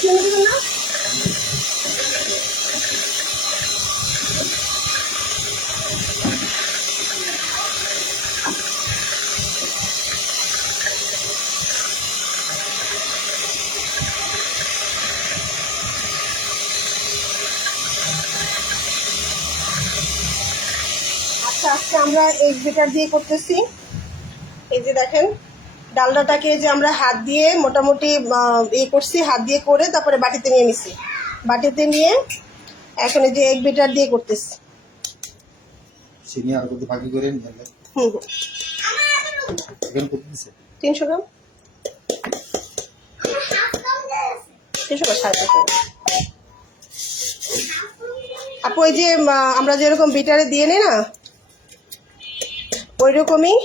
চিনি দিবেন না? আচ্ছা, আজকে আমরা এগ বেটার দিয়ে করতেছি। এই যে দেখেন, ডালডাটাকে যে আমরা হাত দিয়ে মোটামুটি করছি, হাত দিয়ে করে তারপরে বাটিতে নিয়ে নিছি। বাটিতে নিয়ে এখন এই যে এগ বেটার দিয়ে করতেছি। চিনি আর কত বাকি করে নিলে হুম হুম, এখানে কত দিছে 300 গ্রাম, 300 গ্রাম, 350 গ্রাম। আপু ওই যে আমরা যেরকম বিটারে দিয়ে নিই না, ওই রকমই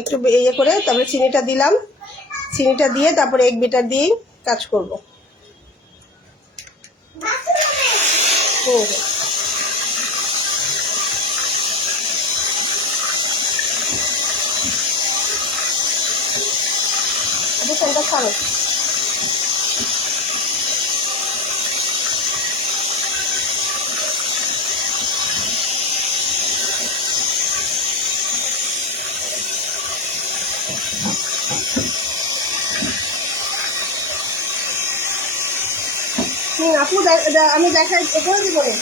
একটু ইয়ে করে তারপরে চিনিটা দিলাম। চিনিটা দিয়ে তারপরে এগ বিটার দিয়েই কাজ করবো। হুম হুম। আপু ফোনটা ছাড়ো। আপু আমি দেখাই করে দিব না।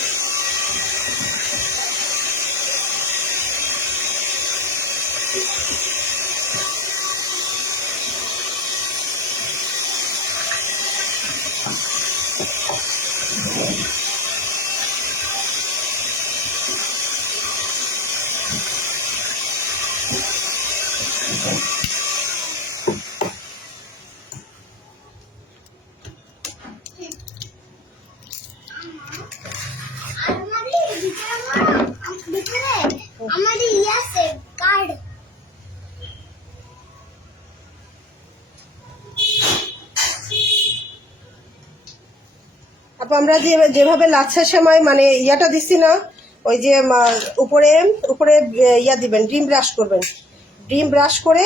আপু আমরা যেভাবে লাচ্ছার সময় মানে ইয়াটা দিচ্ছি না, ওই যে উপরে উপরে ইয়া দিবেন, ডিম ব্রাশ করবেন। ডিম ব্রাশ করে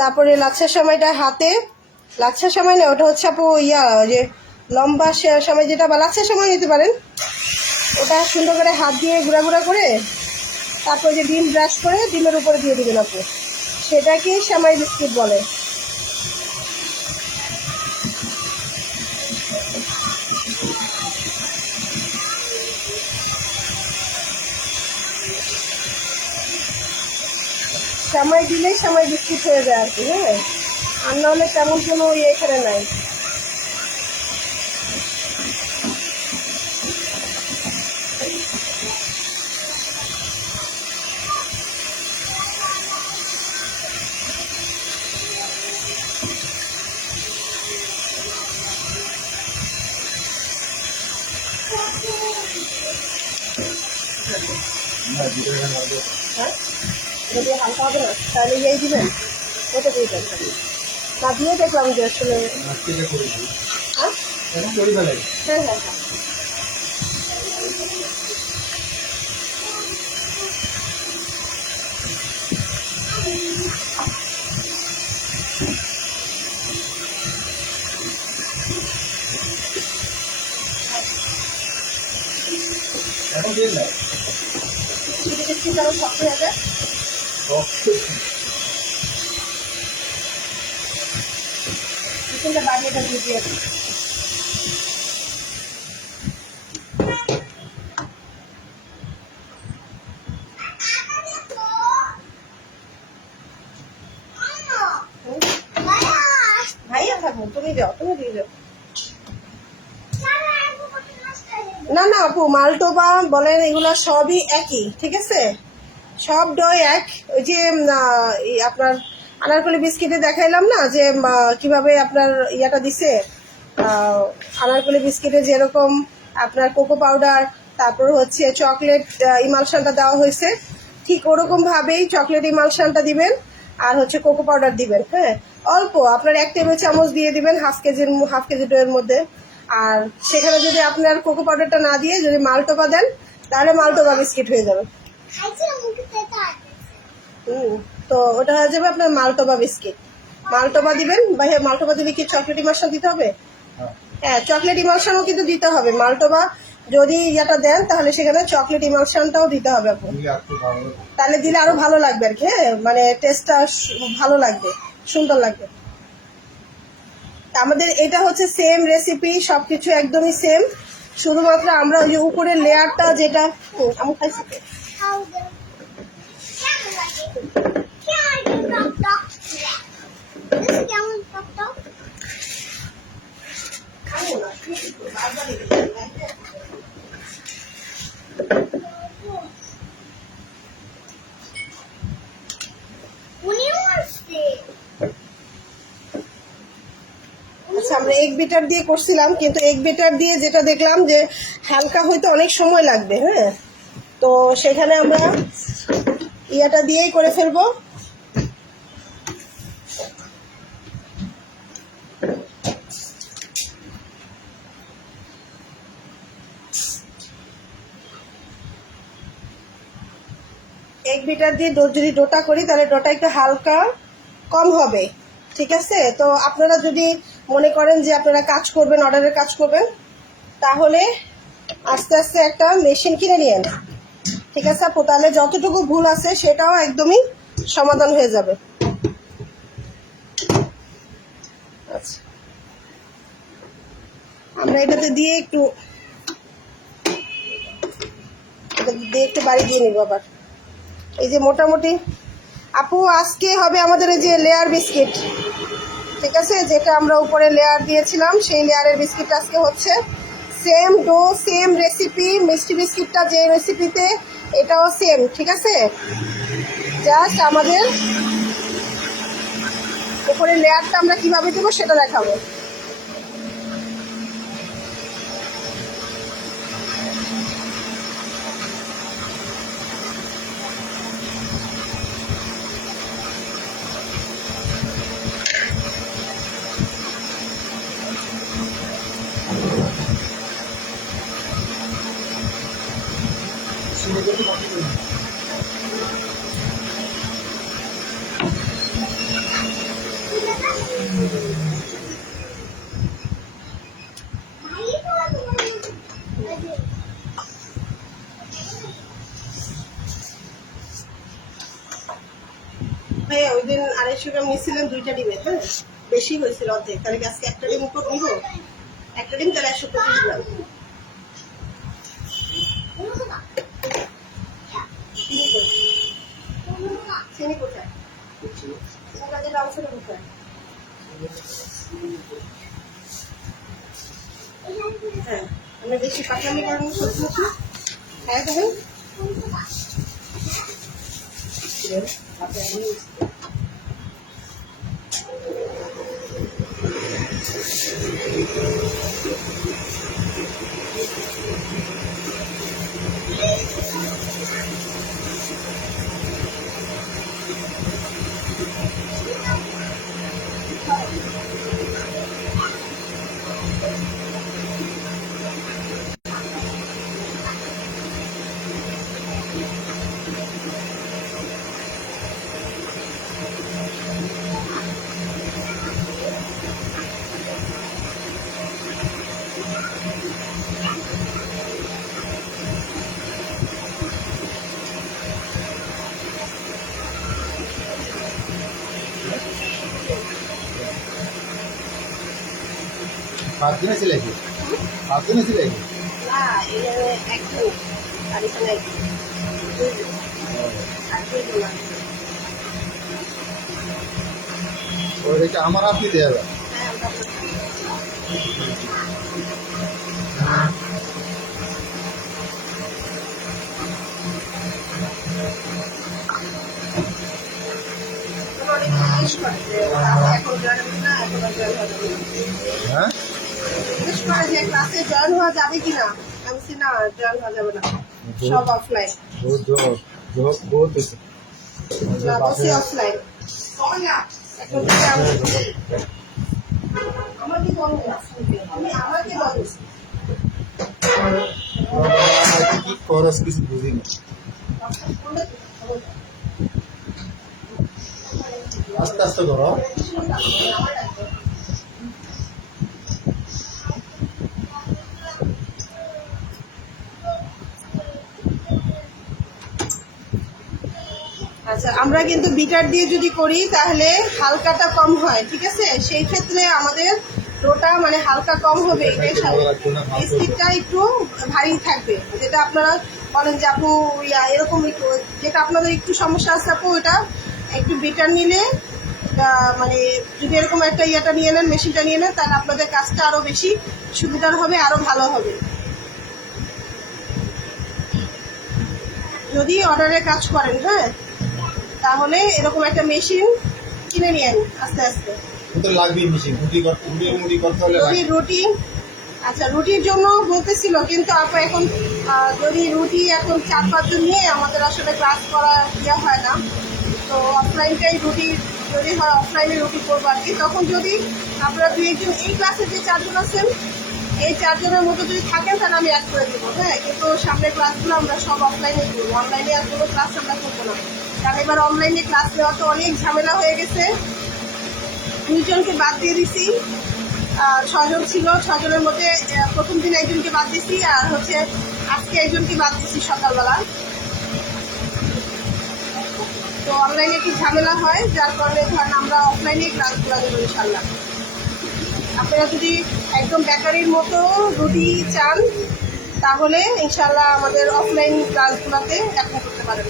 তারপরে লাচ্ছার সময়টা হাতে, লাচ্ছার সময় না, ওটা হচ্ছে আপু ইয়া ওই যে লম্বা সময় যেটা, বা লাচ্ছার সময় নিতে পারেন, ওটা সুন্দর করে হাত দিয়ে গুঁড়া গুঁড়া করে তারপরে যে ডিম ব্রাশ করে ডিমের উপরে দিয়ে দিবেন আপু, সেটাকে সেমাই বিস্কিট বলে। সেমাই দিলেই সেমাই বিস্কিট হয়ে যায় আর কি। হ্যাঁ, আর নাহলে তেমন কোনো ইয়ে এখানে নাই। হ্যাঁ, যদি হালকা হবে না তাহলে ইয়েই দিবেন, ওটা দিয়ে দেন। না দিয়ে দেখলাম যে আসলে হ্যাঁ হ্যাঁ হ্যাঁ হ্যাঁ। এখন দিয়ে দাও চিকেন কারণ শক্ত হয়ে যায়। চিকেনটা বাড়িয়ে এটা দিয়ে দিয়ে ভাইয়া থাকবো, তুমি যাও, তুমি দিয়ে যাও। না না আপু, মালটোবা বলেন এগুলো সবই একই, ঠিক আছে? সব ডই এক। ওই যে আপনার আনারকলি বিস্কিটে দেখাইলাম না যে কিভাবে আপনার ইয়াটা দিছে, আনারকলি বিস্কিটে যেরকম আপনার কোকো পাউডার, তারপর হচ্ছে চকলেট ইমালশনটা দেওয়া হয়েছে, ঠিক ওরকম ভাবেই চকলেট ইমালশনটা দিবেন আর হচ্ছে কোকো পাউডার দিবেন। হ্যাঁ, অল্প আপনার 1 টেবিল চামচ দিয়ে দিবেন হাফ কেজি ডোয়ের মধ্যে। আর সেখানে যদি আপনার কোকো পাউডারটা না দিয়ে যদি মালটোবা দেন, তাহলে মালটোবা বিস্কিট হয়ে যাবে। তো ওটা হয়ে যাবে আপনার মালটোবা বিস্কিট। মালটোবা দিবেন, ভাইয়া মালটোবা দিলে কি চকলেট ইমালশন দিতে হবে? হ্যাঁ, চকলেট ইমালশনও কিন্তু দিতে হবে। মাল্টোবা যদি ইয়েটা দেন তাহলে সেখানে চকলেট ইমালশনটাও দিতে হবে আপু। দিলে আর একটু ভালো হবে। তাহলে দিলে আরো ভালো লাগবে আর কি। হ্যাঁ, মানে টেস্টটা ভালো লাগবে, সুন্দর লাগবে। আমাদের এটা হচ্ছে সেম রেসিপি, সবকিছু একদমই সেম, শুধুমাত্র আমরা ওই যে উপরের লেয়ারটা যেটা আমি খাইছি তো। খাবো না, বারবারই আচ্ছা, আমরা এগ বিটার দিয়ে করছিলাম, কিন্তু এগ বিটার দিয়ে যেটা দেখলাম যে হালকা হইতে অনেক সময় লাগবে। হ্যাঁ, তো সেখানে আমরা ইয়াটা দিয়েই করে ফেলবো। এগ বিটার দিয়ে যদি ডোটা করি তাহলে ডোটা একটু হালকা কম হবে। ঠিক আছে, তো আপনারা যদি মনে করেন যে আপনারা কাজ করবেন, অর্ডারের কাজ করবেন, তাহলে আস্তে আস্তে একটা মেশিন কিনে নিয়েন। ঠিক আছে আপু, তাহলে যতটুকু ভুল আছে সেটাও একদমই সমাধান হয়ে যাবে। আচ্ছা, আমরা এটাতে দিয়ে একটু বাড়ি দিয়ে নিব আবার। এই যে মোটামুটি আপু আজকে হবে আমাদের এই যে লেয়ার বিস্কিট। ঠিক আছে, যেটা আমরা উপরে লেয়ার দিয়েছিলাম সেই লেয়ারের বিস্কিট আজকে হচ্ছে। Same dough, same recipe. মিষ্টি বিস্কিটটা যে রেসিপিতে, এটাও সেম। ঠিক আছে, জাস্ট আমাদের উপরে লেয়ারটা আমরা কিভাবে দেবো সেটা দেখাবো। চিনি কত বাকি করবেন? ভাইয়া ওই দিন 250 গ্রাম নিয়েছিলেন 2টা ডিমের। হ্যাঁ, বেশি হয়েছিল অর্ধেক, তাহলে আজকে একটা ডিম উপর নিব। একটা ডিম তাহলে 125 গ্রাম। চিনি কোথায়? ওটা যেটা অংশটা কোথায়? হ্যাঁ, আমি বেশি পাকামি করানো সত্যি হচ্ছে। হ্যাঁ তুমি ভাত দিনে সিলাইছি, ভাত দিনে সিলাইছি। না, এখানে একটু আর এখানে একটু আর দুই দিন লাগবে। ওইটা আমার হাত দিতে হবে। হ্যাঁ, আমরা অনেক জিজ্ঞেস করে যে এখন জয়েন হবে না, এখন আর জয়েন হবে না। হ্যাঁ, জিজ্ঞেস করে যে ক্লাসে জয়েন হওয়া যাবে কিনা। আমি বলছি না, জয়েন হওয়া যাবে না, সব অফলাইন। বহুত জোর জোর বহুত বেশি। না, বসে অফলাইন। এখন থেকে আমাকে বলো, তুমি আমাকে বলো। কি খরচ কিছু বুঝি না। আস্তে আস্তে করো। আচ্ছা, আমরা কিন্তু বিটার দিয়ে যদি করি তাহলে হালকাটা কম হয়, ঠিক আছে? সেই ক্ষেত্রে আমাদের ডোটা মানে হালকা কম হবে, এটাই বিস্কিটটা একটু ভারী থাকবে। যেটা আপনারা বলেন যে আপু এরকম একটু, যেটা আপনাদের একটু সমস্যা আছে আপু, ওটা একটু বিটার নিলে মানে যদি এরকম একটা ইয়েটা নিয়ে নেন, মেশিনটা নিয়ে নেন, তাহলে আপনাদের কাজটা আরো বেশি সুবিধার হবে, আরো ভালো হবে। যদি অর্ডারে কাজ করেন, হ্যাঁ, তাহলে এরকম একটা মেশিন কিনে নিয়েন আস্তে আস্তে। তো লাগবে মেশিন, রুটি করতে হলে যদি রুটি, আচ্ছা রুটির জন্য বলতেছিল, কিন্তু আপু এখন যদি রুটি এখন 4-5 জন নিয়ে আমাদের আসলে ক্লাস করা ইয়ে হয় না, তো অফলাইনটাই রুটি, যদি হয় অফলাইনে রুটি করবো আর কি। তখন যদি আপনারা 2-1 জন এই ক্লাসে যে 4 জন আছেন, এই 4 জনের মধ্যে যদি থাকেন তাহলে আমি অ্যাড করে দেবো, হ্যাঁ। কিন্তু সামনের ক্লাসগুলো আমরা সব অফলাইনে করবো, অনলাইনে আর কোনো ক্লাস আমরা করবো না। কারণ এবার অনলাইনে ক্লাস নেওয়া তো অনেক ঝামেলা হয়ে গেছে। 2 জনকে বাদ দিয়ে দিছি, 6 জন ছিল, 6 জনের মধ্যে প্রথম দিন 1 জনকে বাদ দিছি, আর হচ্ছে আজকে 1 জনকে বাদ দিছি সকালবেলা। তো অনলাইনে একটু ঝামেলা হয়, যার কারণে ধরেন আমরা অফলাইনে ক্লাসগুলো দেবো ইনশাল্লাহ। আপনারা যদি একদম বেকারির মতো রুটি চান তাহলে ইনশাল্লাহ আমাদের অফলাইন ক্লাসগুলোতে অ্যাপ্লাই করতে পারেন।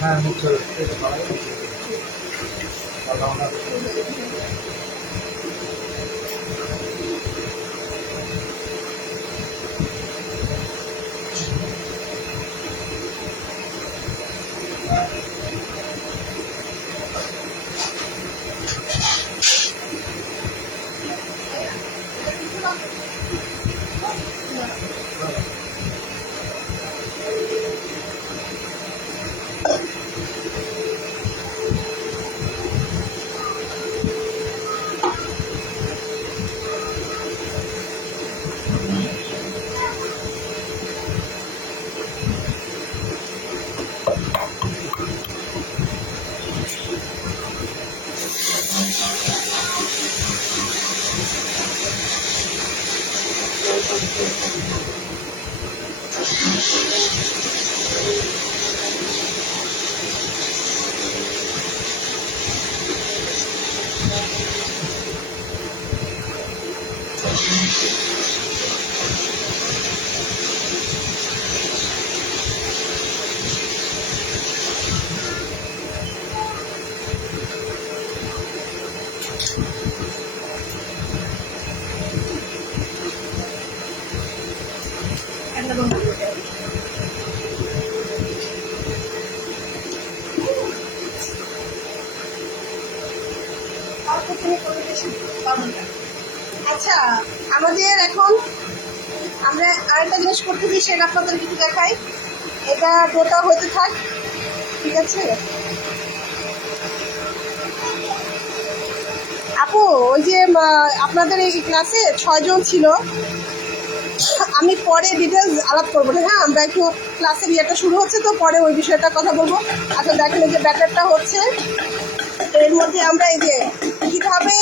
হ্যাঁ, আচ্ছা, আমাদের এখন আমরা আরেকটা জিনিস করতেছি, সেটা আপনাদের কিছু দেখাই। এটা ডোটা হতে থাক, ঠিক আছে আপু? ওই যে আপনাদের এই ক্লাসে 6 জন ছিল, আমি পরে ডিটেলস আলাপ করবো না, হ্যাঁ। আমরা একটু ক্লাসের ইয়েটা শুরু হচ্ছে, তো পরে ওই বিষয়টা কথা বলবো। আচ্ছা দেখেন, এই যে ব্যাটারটা হচ্ছে, এর মধ্যে আমরা এই যে কিভাবে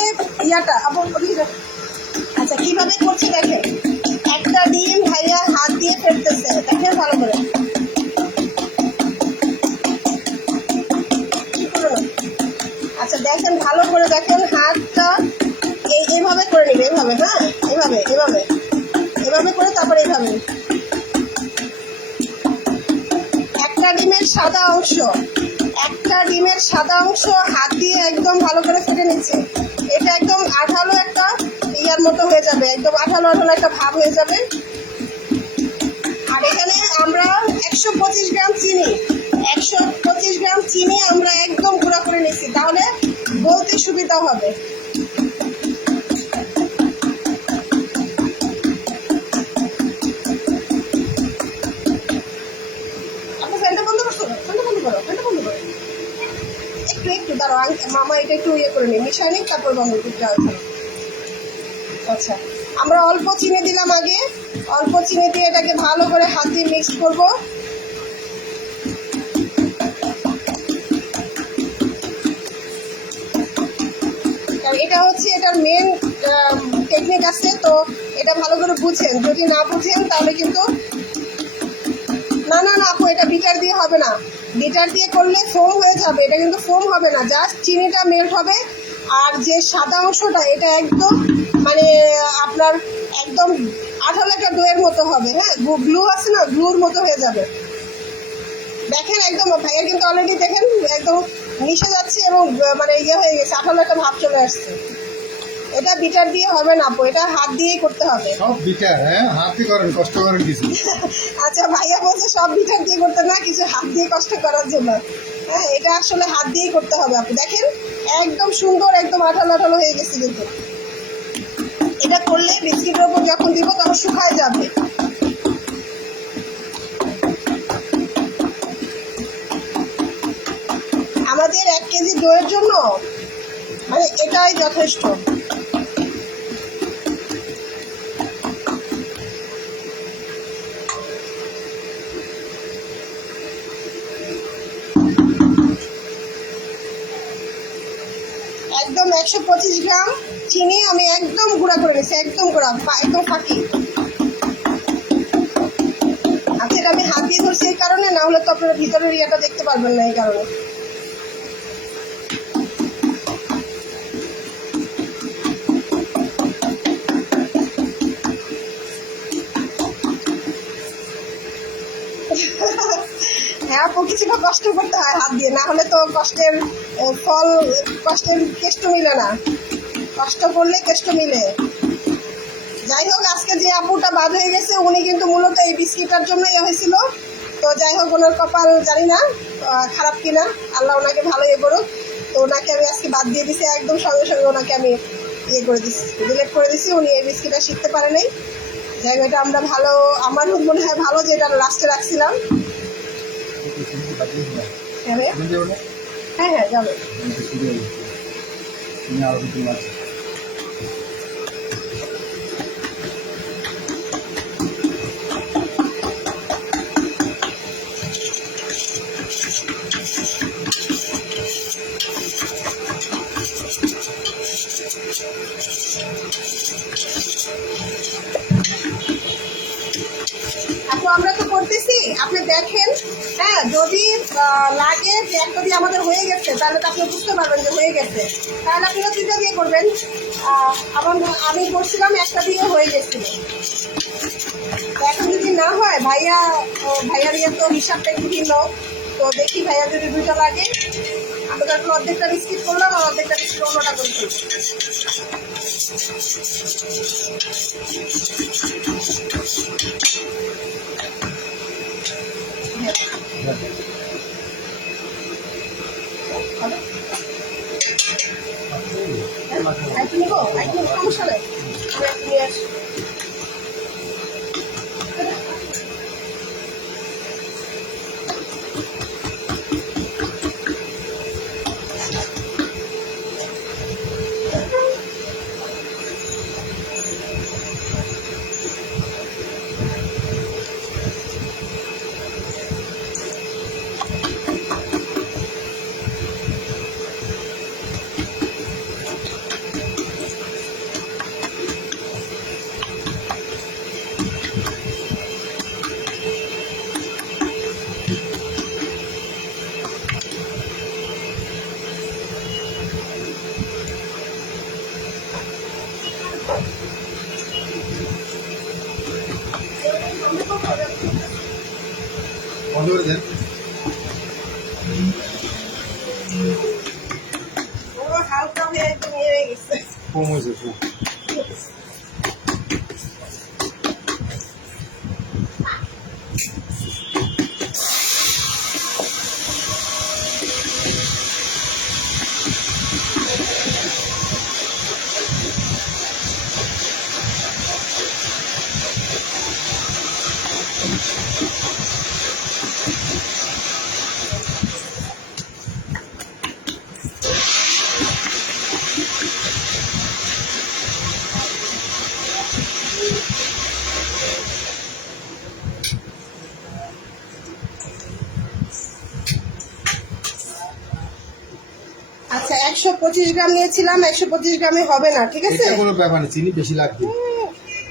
ইয়াটা আচ্ছা কিভাবে করছি দেখেন। একটা ডিম ভাইয়া হাত দিয়ে ফেলতেছে, দেখেন ভালো করে। আচ্ছা দেখেন ভালো করে, দেখেন হাতটা এইভাবে করে নিবে, এইভাবে, হ্যাঁ, এইভাবে এইভাবে এভাবে করে, তারপরে এইভাবে একটা ডিমের সাদা অংশ হাত দিয়ে একদম ভালো করে ফেটে নিচ্ছে। এটা একদম আঠালো একটা ইয়ার মতো হয়ে যাবে, একদম আঠালো একটা ভাব হয়ে যাবে। আর এখানে আমরা 125 গ্রাম চিনি আমরা একদম গুঁড়া করে নিচ্ছি, তাহলে বলতে সুবিধা হবে। একটু দাঁড়াও মামা, এটা একটু ইয়ে করে নিই, মিশাই নিই, তারপর বন্ধ করতে হবে। আচ্ছা, আমরা অল্প চিনি দিলাম আগে, অল্প চিনি দিয়ে এটাকে ভালো করে হাত দিয়ে মিক্স করবো। এটা হচ্ছে এটার মেন টেকনিক আছে, তো এটা ভালো করে বুঝেন। যদি না বুঝেন তাহলে কিন্তু না না না আপু, এটা বিটার দিয়ে হবে না। বিটার দিয়ে করলে ফোম হয়ে যাবে, এটা কিন্তু ফোম হবে না, জাস্ট চিনিটা মেল্ট হবে। আর যে সাদা অংশটা এটা একদম মানে আপনার একদম আঠালো একটা দইয়ের মতো হবে। হ্যাঁ, গ্লু আছে না, গ্লুর মতো হয়ে যাবে। দেখেন একদম ভাইয়ের কিন্তু অলরেডি দেখেন একদম মিশে যাচ্ছে এবং মানে ইয়ে হয়ে গেছে, আঠালো একটা ভাব চলে আসছে। এটা বিটার দিয়ে হবে না আপু, এটা হাত দিয়েই করতে হবে। সব বিটার, হ্যাঁ হাত দিয়ে করেন, কষ্ট করেন কিছু। আচ্ছা, ভাইয়া বলছে সব বিটার দিয়ে করতে না, কিছু হাত দিয়ে কষ্ট করার জন্য। হ্যাঁ, এটা আসলে হাত দিয়েই করতে হবে আপু। দেখেন একদম সুন্দর, একদম আঠালো আঠালো হয়ে গেছে। কিন্তু এটা করলে বিস্কিটের উপর যখন দিব তখন শুকায় যাবে। আমাদের 1 কেজি দইয়ের জন্য মানে এটাই যথেষ্ট। একদম 125 গ্রাম চিনি আমি একদম গুঁড়া করে নিয়েছি, একদম গুঁড়া, একদম ফাঁকি। আচ্ছা, এটা আমি হাত দিয়ে ধরছি এই কারণে, না হলে তো আপনারা ভিতরের ইয়েটা দেখতে পারবেন না, এই কারণে। হ্যাঁ আপু, কিছুটা কষ্ট করতে হয় হাত দিয়ে, না হলে তো কষ্টের ফল, কষ্টের কেষ্ট মিলে না। কষ্ট করলে কেষ্ট মিলে। যাই হোক, আজকে যে আপুটা বাদ হয়ে গেছে উনি কিন্তু মূলত এই বিস্কিটটার জন্য ইয়ে হয়েছিল। তো যাই হোক, ওনার কপাল জানি না খারাপ কিনা, আল্লাহ ওনাকে ভালো ইয়ে করুক। তো ওনাকে আমি আজকে বাদ দিয়ে দিছি, একদম সঙ্গে সঙ্গে ওনাকে আমি ইয়ে করে দিচ্ছি, ডিলেট করে দিচ্ছি। উনি এই বিস্কিটটা শিখতে পারে নাই। যাই হোক, এটা আমরা ভালো, আমার মনে হয় ভালো যে এটা লাস্টে রাখছিলাম। হ্যাঁ ভাইয়া? হ্যাঁ হ্যাঁ, যাবে। আরো কিছু লাগছে। আপু, আমরা তো করতেছি, আপনি দেখেন। হ্যাঁ, যদি লাগে যে একটা দিয়ে আমাদের হয়ে গেছে, তাহলে তো আপনি বুঝতে পারবেন যে হয়ে গেছে, তাহলে আপনি 3টা দিয়ে করবেন। আমার আমি করছিলাম একটা দিয়ে হয়ে গেছিল। এখন যদি না হয়, ভাইয়ার ইয়ে তো হিসাবটা একটু ভিন্ন। তো দেখি ভাইয়া যদি 2টা লাগে, আমরা তারপর অর্ধেকটা বিস্কিট করলাম আর অর্ধেকটা বিস্কিট অন্যটা করে ফেলবো। একটু নিবো, একটু সমস্যা নেই, আমরা একটু নিয়ে আসি। বন্ধ করে দেন। ও হালকা হয়ে একদম ইয়ে হয়ে গেছে। কম হয়েছে খুব। আচ্ছা 125 গ্রাম নিয়েছিলাম, 125 গ্রামে হবে না, ঠিক আছে? এটা কোনো ব্যাপার না, চিনি বেশি লাগবে,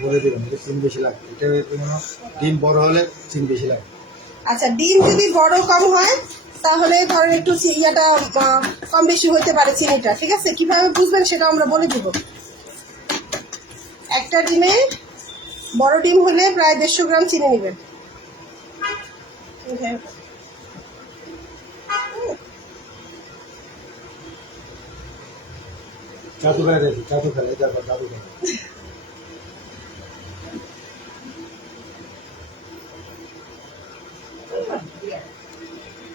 বলে দিলাম এটা চিনি বেশি লাগবে। এটা কোনো ডিম বড় হলে চিনি বেশি লাগবে। আচ্ছা ডিম যদি বড় কম হয় তাহলে ধরেন একটু ইয়াটা কম বেশি হতে পারে চিনিটা, ঠিক আছে? কিভাবে বুঝবেন সেটা আমরা বলে দিব। একটা ডিমে বড় ডিম হলে প্রায় 150 গ্রাম চিনি নেবেন। জাদু খেলা দেখি, জাদু খেলা, জাদু খেলা।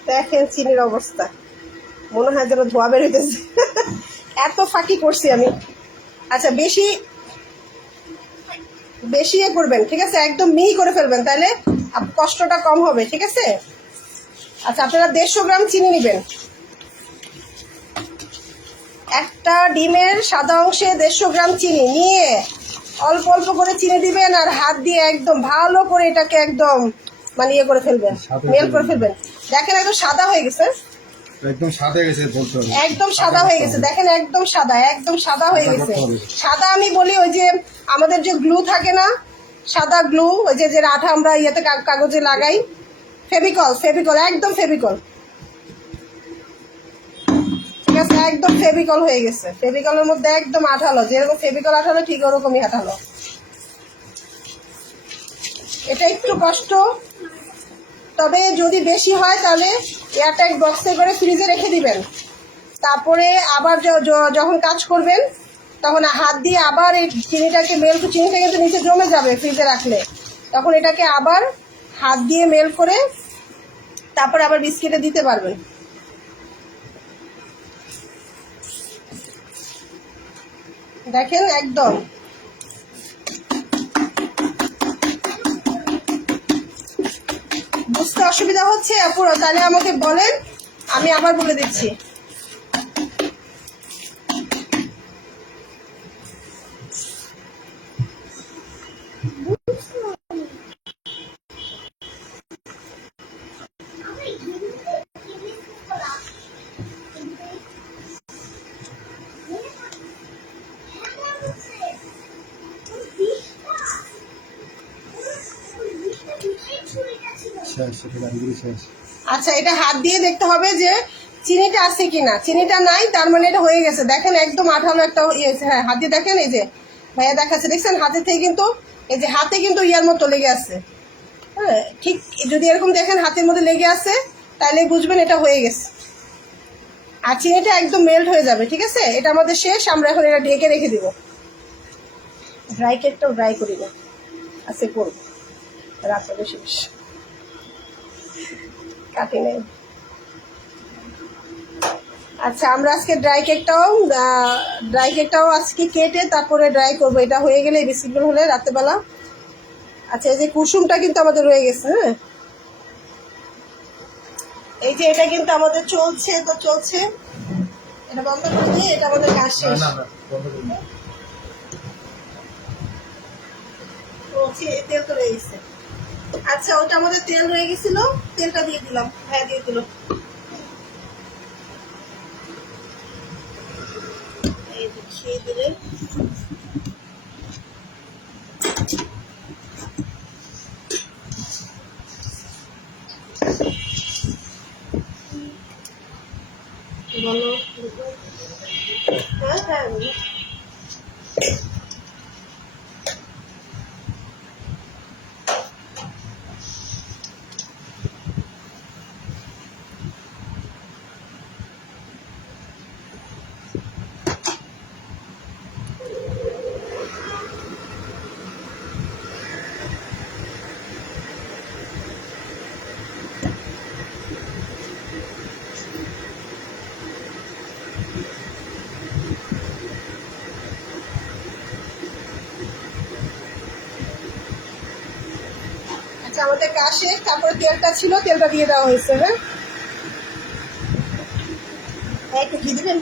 দেখেন চিনির অবস্থা, মনে হয় যেন ধোয়া বের হইতেছে। এত ফাঁকি করছি আমি। আচ্ছা বেশি বেশি ইয়ে করবেন, ঠিক আছে? একদম মিহি করে ফেলবেন, তাহলে কষ্টটা কম হবে, ঠিক আছে? আচ্ছা আপনারা 150 গ্রাম চিনি নেবেন। একটা ডিমের সাদা অংশে 150 গ্রাম চিনি নিয়ে অল্প অল্প করে চিনি দিবেন, আর হাত দিয়ে একদম ভালো করে এটাকে একদম মানে ইয়ে করে ফেলবেন, মেল করে ফেলবেন। দেখেন একদম সাদা হয়ে গেছে, একদম সাদা গেছে বলতে হবে। একদম সাদা হয়ে গেছে, দেখেন একদম সাদা, একদম সাদা হয়ে গেছে। সাদা আমি বলি ওই যে আমাদের যে গ্লু থাকে না, সাদা গ্লু, ওই যে আঠা আমরা ইয়েতে কাগজে লাগাই, ফেভিকল, ফেভিকল, একদম ফেভিকল, ঠিক আছে? একদম ফেভিকল হয়ে গেছে। ফেভিকলের মধ্যে একদম আঠালো, যেরকম ফেভিকল আঠালো ঠিক ওরকমই আঠালো। এটা একটু কষ্ট, তবে যদি বেশি হয় তাহলে এয়ারটাইট বক্সে করে ফ্রিজে রেখে দিবেন। তারপরে আবার যখন কাজ করবেন তখন হাত দিয়ে আবার এই চিনিটাকে চিনিটা কিন্তু নিচে জমে যাবে ফ্রিজে রাখলে, তখন এটাকে আবার হাত দিয়ে মেল করে তারপরে আবার বিস্কিটে দিতে পারবেন। দেখেন একদম বুঝতে অসুবিধা হচ্ছে আপুরা, তাহলে আমাকে বলেন, আমি আবার বলে দিচ্ছি। শেষ, এটা গাড়িগুলি শেষ। আচ্ছা এটা হাত দিয়ে দেখতে হবে যে চিনিটা আছে কিনা। চিনিটা নাই তার মানে এটা হয়ে গেছে। দেখেন একদম আঠালো একটা ইয়ে, হ্যাঁ হাত দিয়ে দেখেন, এই যে ভাইয়া দেখাচ্ছে, দেখছেন হাতে থেকে কিন্তু এই যে হাতে কিন্তু ইয়ার মতো লেগে আছে। হ্যাঁ ঠিক, যদি এরকম দেখেন হাতের মধ্যে লেগে আছে তাহলে বুঝবেন এটা হয়ে গেছে, আর চিনিটা একদম মেল্ট হয়ে যাবে, ঠিক আছে? এটা আমাদের শেষ, আমরা এখন এটা ঢেকে রেখে দিব। ড্রাই কেকটাও ড্রাই করি না, আচ্ছা করবো রাখো, বেশি বেশি কাটি নেই। আচ্ছা আমরা আজকে ড্রাই কেকটাও আজকে কেটে তারপরে ড্রাই করবো। এটা হয়ে গেলে এই বিস্কিটগুলো হলে রাত্রেবেলা। আচ্ছা এই যে কুসুমটা কিন্তু আমাদের রয়ে গেছে, হ্যাঁ এই যে এটা কিন্তু আমাদের চলছে, তো চলছে, এটা বন্ধ করে দিয়ে এটা আমাদের কাজ শেষ। না না বন্ধ করুন। চলছে, তেল তো রয়ে গেছে। আচ্ছা ওটা আমাদের তেল রয়ে গেছিল, তেলটা দিয়ে দিলাম, হ্যাঁ দিয়ে দিল। এই দেখিয়ে দিলে বলো। হ্যাঁ হ্যাঁ আচ্ছা আমাদের কাজ শেষ, তারপরে তেলটা ছিল, তেলটা দিয়ে দেওয়া হয়েছে। হ্যাঁ একটু ঘি দিবেন।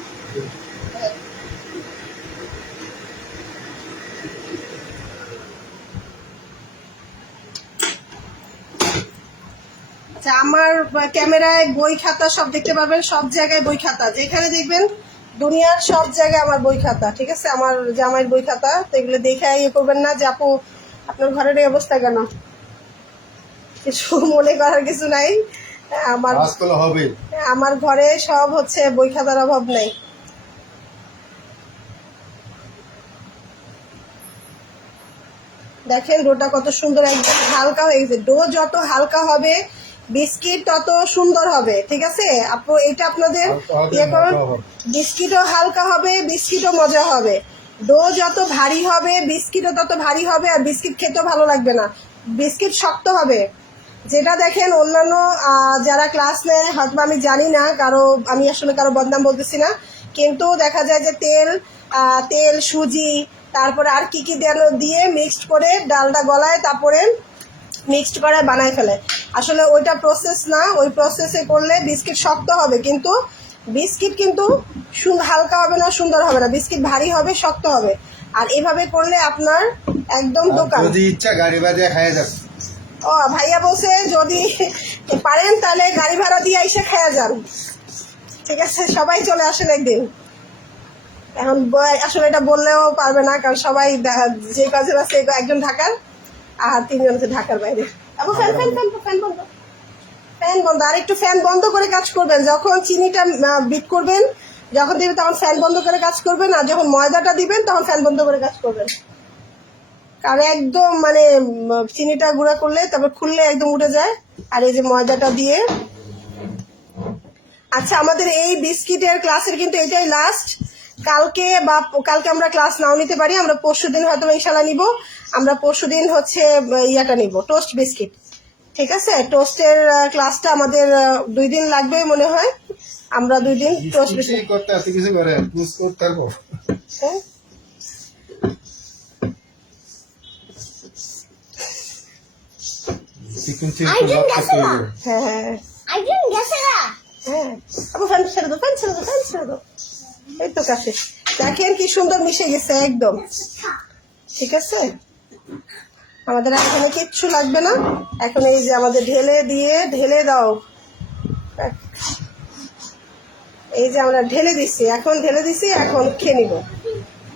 আচ্ছা আমার ক্যামেরায় বই খাতা সব দেখতে পাবেন, সব জায়গায় বই খাতা, যেখানে দেখবেন দুনিয়ার সব জায়গায় আমার বই খাতা, ঠিক আছে, আমার জামাইয়ের বই খাতা। তো এগুলো দেখে ইয়ে করবেন না যে আপু আপনার ঘরের এই অবস্থা কেন, কিছু মনে করার কিছু নাই। আমার কাজ করলে হবে। আমার ঘরে সব হচ্ছে বই খাতার অভাব নেই। দেখেন ডোটা কত সুন্দর, একদম হালকা হয়ে গেছে। ডো যত হালকা হবে বিস্কিট তত সুন্দর হবে, ঠিক আছে আপু। এটা আপনাদের হালকা হবে, ইয়ে করুন, মোটা হবে। বিস্কিটও হালকা হবে, বিস্কিটও মজা হবে। ডো যত ভারী হবে বিস্কিটও তত ভারী হবে, আর বিস্কিট খেতেও ভালো লাগবে না, বিস্কিট শক্ত হবে। যেটা দেখেন অন্যান্য যারা ক্লাস নেয় হয়তো আমি জানি না, আমি আসলে কারো বদনাম বলতেছি না, কিন্তু দেখা যায় যে তেল সুজি তারপরে আর কি কি দিয়ে মিক্সড করে ডালটা গলায়, তারপরে মিক্সড করে বানায় ফেলে। আসলে ওইটা প্রসেস না, ওই প্রসেসে করলে বিস্কিট শক্ত হবে, কিন্তু বিস্কিট কিন্তু হালকা হবে না, সুন্দর হবে না, বিস্কিট ভারী হবে, শক্ত হবে। আর এভাবে করলে আপনার একদম আর দোকান। যদি ইচ্ছা গাড়ি বাজিয়ে খাইয়ে যাবে। ও ভাইয়া বলছে যদি পারেন তাহলে গাড়ি ভাড়া দিয়ে এসে খাইয়া যান, ঠিক আছে, সবাই চলে আসেন একদিন। এখন আসলে এটা বললেও পারবে না, কারণ সবাই যে কাজের আছে একজন ঢাকার আর 3 জন আছে ঢাকার বাইরে। আবার ফ্যান ফ্যান ফ্যান ফ্যান বন্ধ, ফ্যান বন্ধ। আর একটু ফ্যান বন্ধ করে কাজ করবেন, যখন চিনিটা বিট করবেন, যখন দিবেন তখন ফ্যান বন্ধ করে কাজ করবেন, আর যখন ময়দাটা দিবেন তখন ফ্যান বন্ধ করে কাজ করবেন। কারণ একদম মানে চিনিটা গুঁড়া করলে তারপর খুললে একদম উঠে যায়। আর এই যে ময়দাটা দিয়ে, আচ্ছা আমাদের এই বিস্কিটের ক্লাসের কিন্তু এটাই লাস্ট। কালকে আমরা ক্লাস নাও নিতে পারি, আমরা পরশুদিন হয়তো ইনশাল্লাহ নিব। আমরা পরশুদিন হচ্ছে ইয়াটা নিব, টোস্ট বিস্কিট, ঠিক আছে। টোস্টের ক্লাসটা আমাদের 2 দিন লাগবে মনে হয়। আমরা 2 দিন টোস্ট বিস্কুট বিস্কিট করতে এত কিছু করে পুষ করতে পারবো। চিকেন হ্যাঁ হ্যাঁ হ্যাঁ, আপু ফ্যান ছেড়ে দাও, ফ্যান ছেড়ে দাও, ফ্যান ছেড়ে দাও। এই তো কাছে দেখেন কি সুন্দর মিশে গেছে একদম, ঠিক আছে। আমাদের এখানে কিচ্ছু লাগবে না। এখন এই যে আমাদের ঢেলে দাও, এই যে আমরা ঢেলে দিছি, এখন খেয়ে নিব,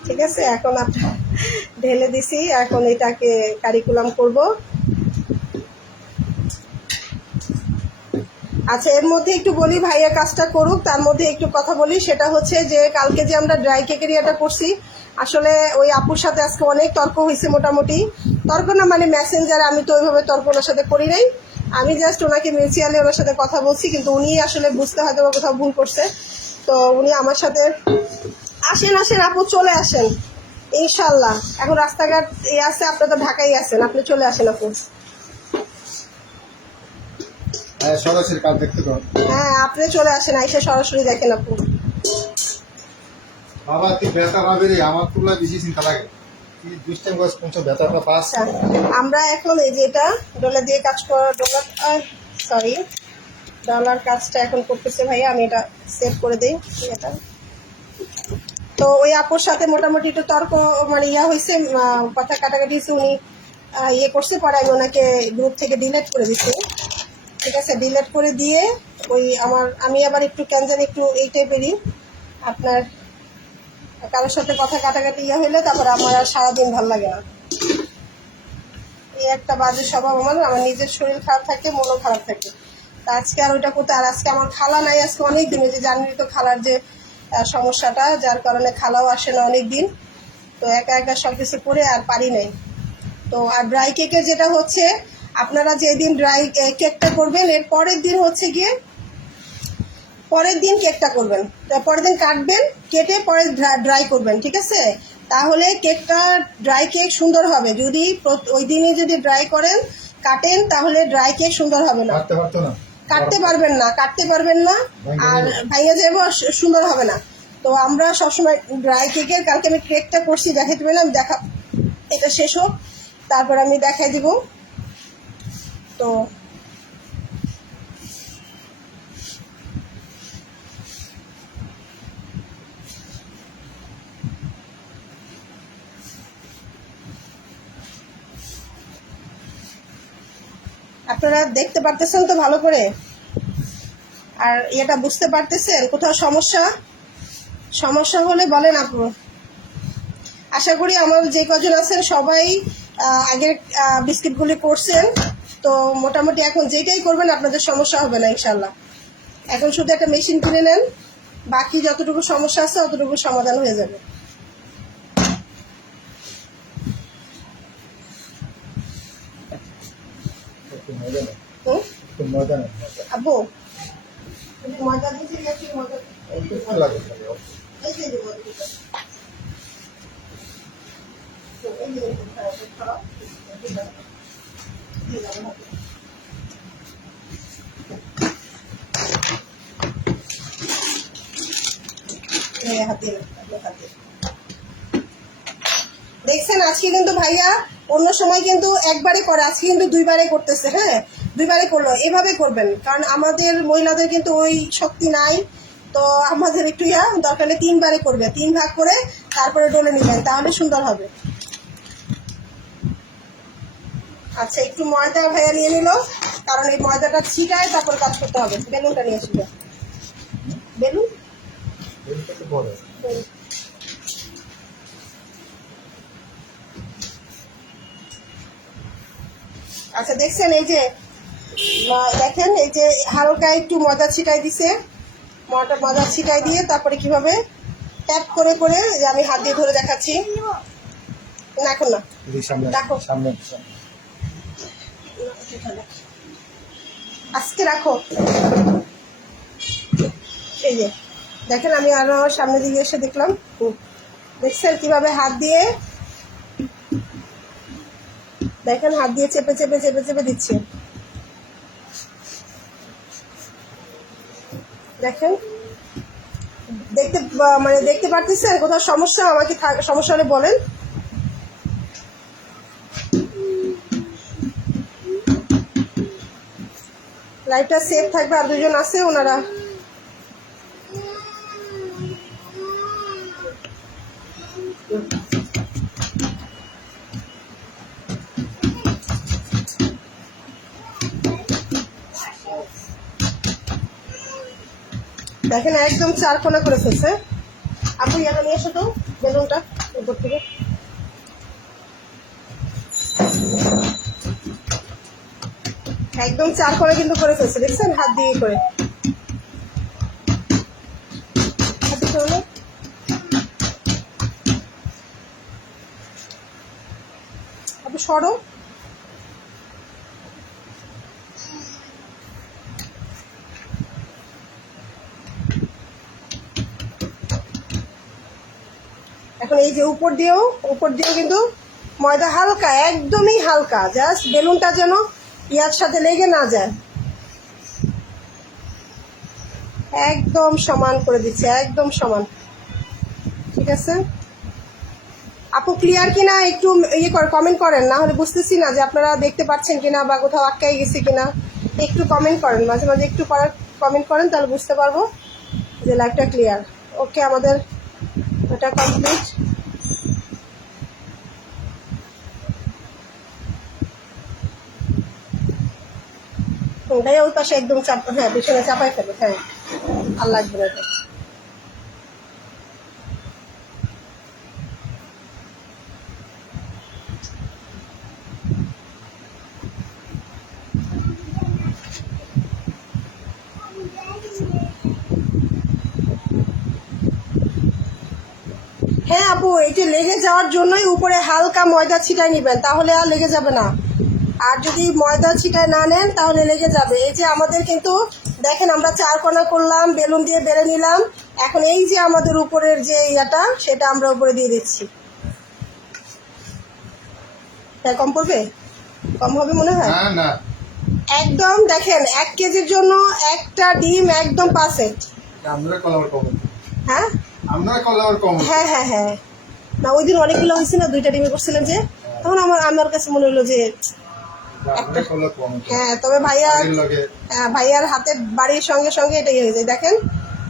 ঠিক আছে। এখন আপনার ঢেলে দিছি, এখন এটাকে কারিকুলাম করব। আচ্ছা এর মধ্যে একটু বলি, ভাইয়া কাজটা করুক, তার মধ্যে একটু কথা বলি। সেটা হচ্ছে যে কালকে যে আমরা ড্রাই কেকের ইয়েটা করছি, আসলে ওই আপুর সাথে আজকে অনেক তর্ক হয়েছে। মোটামুটি তর্ক না মানে মেসেঞ্জারে, আমি তো ওইভাবে তর্ক ওনার সাথে করি নাই, আমি জাস্ট ওনাকে মিউচুয়ালি ওনার সাথে কথা বলছি, কিন্তু উনি আসলে বুঝতে হয়তো কোথাও ভুল করছে। তো উনি আমার সাথে আসেন আপু, চলে আসেন ইনশাল্লাহ। এখন রাস্তাঘাট আছে, আপনার তো ঢাকায় আছেন, আপনি চলে আসেন আপু। সরাসরি কাজ দেখতে পারো। হ্যাঁ আপনি চলে আসেন, আইসা সরাসরি দেখেন আপু। বাবা তুই ব্যথা পাবি রে, আমার তুলা বেশি চিন্তা লাগে। তুই দুষ্টাম গাছ পৌঁছে ব্যথাটা পাস। আচ্ছা আমরা এখন এই যে এটা ডলার দিয়ে কাজ করা, ডলার কাজটা এখন করতেছে ভাইয়া, আমি এটা সেভ করে দিই এটা। তো ওই আপুর সাথে মোটামুটি একটু তর্ক মানে হয়েছে, কথা কাটাকাটি হয়েছে। উনি ইয়ে করছে, পরে আমি ওনাকে গ্রুপ থেকে ডিলিট করে দিচ্ছি, ঠিক আছে। ডিলিট করে দিয়ে আমি আবার একটু ক্যানজান একটু এই টাইপেরই, আপনার কারোর সাথে কথা কাটাকাটি হইলে তারপর আমার আর সারাদিন ভালো লাগে না। এই একটা বাজে স্বভাব আমার নিজের শরীর খারাপ থাকে, মনও খারাপ থাকে। তা আজকে আর ওইটা করতে, আর আজকে আমার খালা নাই, আজকে অনেক দিন, যে জানি তো খালার যে সমস্যাটা, যার কারণে খালাও আসে না অনেক দিন। তো একা একা সব কিছু করে আর পারি নাই। তো আর ড্রাই কেকের যেটা হচ্ছে, আপনারা যেদিন ড্রাই কেকটা করবেন এর পরের দিন হচ্ছে গিয়ে পরের দিন কেকটা করবেন, পরের দিন কাটবেন, কেটে পরে ড্রাই করবেন, ঠিক আছে। তাহলে কেকটা ড্রাই কেক সুন্দর হবে। যদি ওই দিনই যদি ড্রাই করেন কাটেন, তাহলে ড্রাই কেক সুন্দর হবে না, কাটতে পারবেন না, আর ভাইয়া যাবো, সুন্দর হবে না। তো আমরা সবসময় ড্রাই কেকের, কালকে আমি কেকটা করছি দেখাতে পেলাম, এটা শেষ হোক তারপর আমি দেখাই দিব। তো আপনারা দেখতে পারতেছেন তো ভালো করে, আর এটা বুঝতে পারতেছেন কোথাও সমস্যা হলে বলেন আপু। আশা করি আমার যে কজন আছেন সবাই আগের বিস্কিটগুলি করছেন, তো মোটামুটি এখন যেটাই করবেন আপনাদের সমস্যা হবে না ইনশাল্লাহ। এখন শুধু একটা মেশিন কিনে নেন, বাকি যতটুকু সমস্যা আছে ততটুকু সমাধান হয়ে যাবে। একটু মজা নেই, হুম? একটু মজা নেই, মজা আব্বু একটু ময়দা দিয়েছি, একটু ময়দা অল্প একটু লাগে খালি, অল্প। এই যে দেবো, এই যে। তো এই যে দেখুন, হ্যাঁ, এটা খারাপ। দিয়ে দাও হাতে। এই হাতে নাও, আপনার হাতে। দেখছেন আজকে কিন্তু ভাইয়া অন্য সময় কিন্তু একবারই করে, আজকে কিন্তু দুইবারে করতেছে। হ্যাঁ, দুইবারে করলো। এভাবে করবেন, কারণ আমাদের মহিলাদের কিন্তু ওই শক্তি নাই, তো আমাদের একটু দরকার হলে 3বারে করবে, 3 ভাগ করে তারপরে ডলে নিবেন, তাহলে সুন্দর হবে। আচ্ছা, একটু ময়দা ভাইয়া নিয়ে নিল, কারণ এই ময়দাটা ছিটায় তারপর কাজ করতে হবে। বেলুনটা নিয়ে আসবে, বেলুন। এটা একটু বড়। হুম। আচ্ছা, দেখছেন এই যে দেখেন এই যে হালকা একটু ময়দা ছিটাই দিছে, ময়দা ছিটাই দিয়ে তারপরে কিভাবে ট্যাপ করে করে, যে আমি হাত দিয়ে ধরে দেখাচ্ছি। না এখন না, এই সামনে, রাখো। সামনে, সামনে। আজকে রাখো। এই যে দেখেন, আমি আরো সামনের দিকে এসে দেখলাম। দেখছেন কিভাবে হাত দিয়ে, দেখেন হাত দিয়ে চেপে চেপে চেপে চেপে দিচ্ছে। দেখেন, মানে দেখতে পারতেছেন কোথাও সমস্যা? আমাকে সমস্যা হলে বলেন। লাইফটা সেফ থাকবে। আর দুজন আছে, ওনারা দেখেন একদম চারকোনা করে ফেলছে। আপু ইয়াটা নিয়ে এসো তো, বেলুনটা উপর থেকে। একদম চারকোনা কিন্তু করে ফেলছে, দেখছেন হাত দিয়ে করে। হাতে চলো। আপু সরো। এখন এই যে উপর দিয়েও কিন্তু ময়দা হালকা, একদমই হালকা, জাস্ট বেলুনটা যেন ইয়ার সাথে লেগে না যায়। একদম সমান করে দিচ্ছে, একদম সমান। ঠিক আছে আপু, ক্লিয়ার কিনা একটু কমেন্ট করেন, না হলে বুঝতেছি না যে আপনারা দেখতে পাচ্ছেন কিনা বা কোথাও আটকাই গেছে কিনা। একটু কমেন্ট করেন, মাঝে মাঝে একটু কমেন্ট করেন, তাহলে বুঝতে পারবো যে লাইভটা ক্লিয়ার। ওকে, আমাদের এটা কমপ্লিট। ভাইয়া ওই পাশে একদম হ্যাঁ, পিছনে চাপাই ফেলে। হ্যাঁ, আর লাগবে না এটা। হ্যাঁ আপু, এটি লেগে যাওয়ার জন্যই উপরে হালকা ময়দা ছিটাই নেবেন, তাহলে আর লেগে যাবে না। আর যদি ময়দা ছিটায় না নেন তাহলে লেগে যাবে। এই যে আমাদের কিন্তু দেখেন, আমরা চারকোনা করলাম, বেলুন দিয়ে বেড়ে নিলাম। এখন এই যে আমাদের উপরের যে ইয়াটা, সেটা আমরা উপরে দিয়ে দিচ্ছি। হ্যাঁ, কম পড়বে, কম হবে মনে হয়। না না, একদম দেখেন 1 কেজির জন্য একটা ডিম একদম পারফেক্ট। আমরা কলার কম, হ্যাঁ আমরা কলার কম। হ্যাঁ হ্যাঁ হ্যাঁ, না ওই দিন অনেকগুলো হয়েছে না, 2টা ডিমে করছিলেন যে, তখন আমার কাছে মনে হলো যে আমরা কলার কম। হ্যাঁ। তবে ভাইয়ার হাতের বাড়ির সঙ্গে সঙ্গে এটাই হয়ে যায়। দেখেন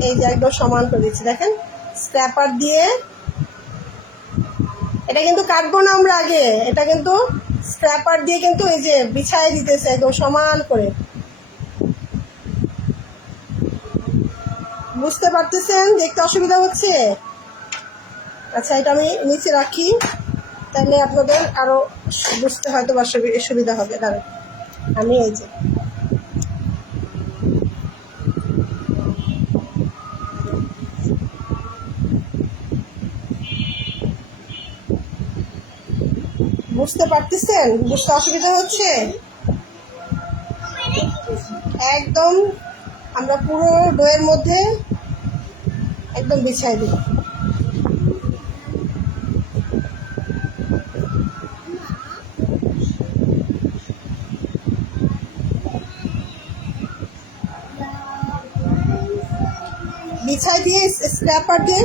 এই যে একদম সমান করে দিচ্ছি, দেখেন স্ক্র্যাপার দিয়ে। এটা কিন্তু কাটবো না আমরা আগে, এটা কিন্তু স্ক্র্যাপার দিয়ে কিন্তু এই যে বিছায় দিতেছে একদম সমান করে। বুঝতে পারতেছেন? দেখতে অসুবিধা হচ্ছে? আচ্ছা, এটা আমি নিচে রাখি, তাহলে আপনাদের আরো বুঝতে হয়তো বা সুবিধা হবে। দাঁড়ান, আমি এই যে বুঝতে পারতেছেন? বুঝতে অসুবিধা হচ্ছে? একদম আমরা পুরো ডোয়ের মধ্যে একদম বিছাই দিই। বিছাই দিয়ে স্ক্র্যাপার দিয়ে।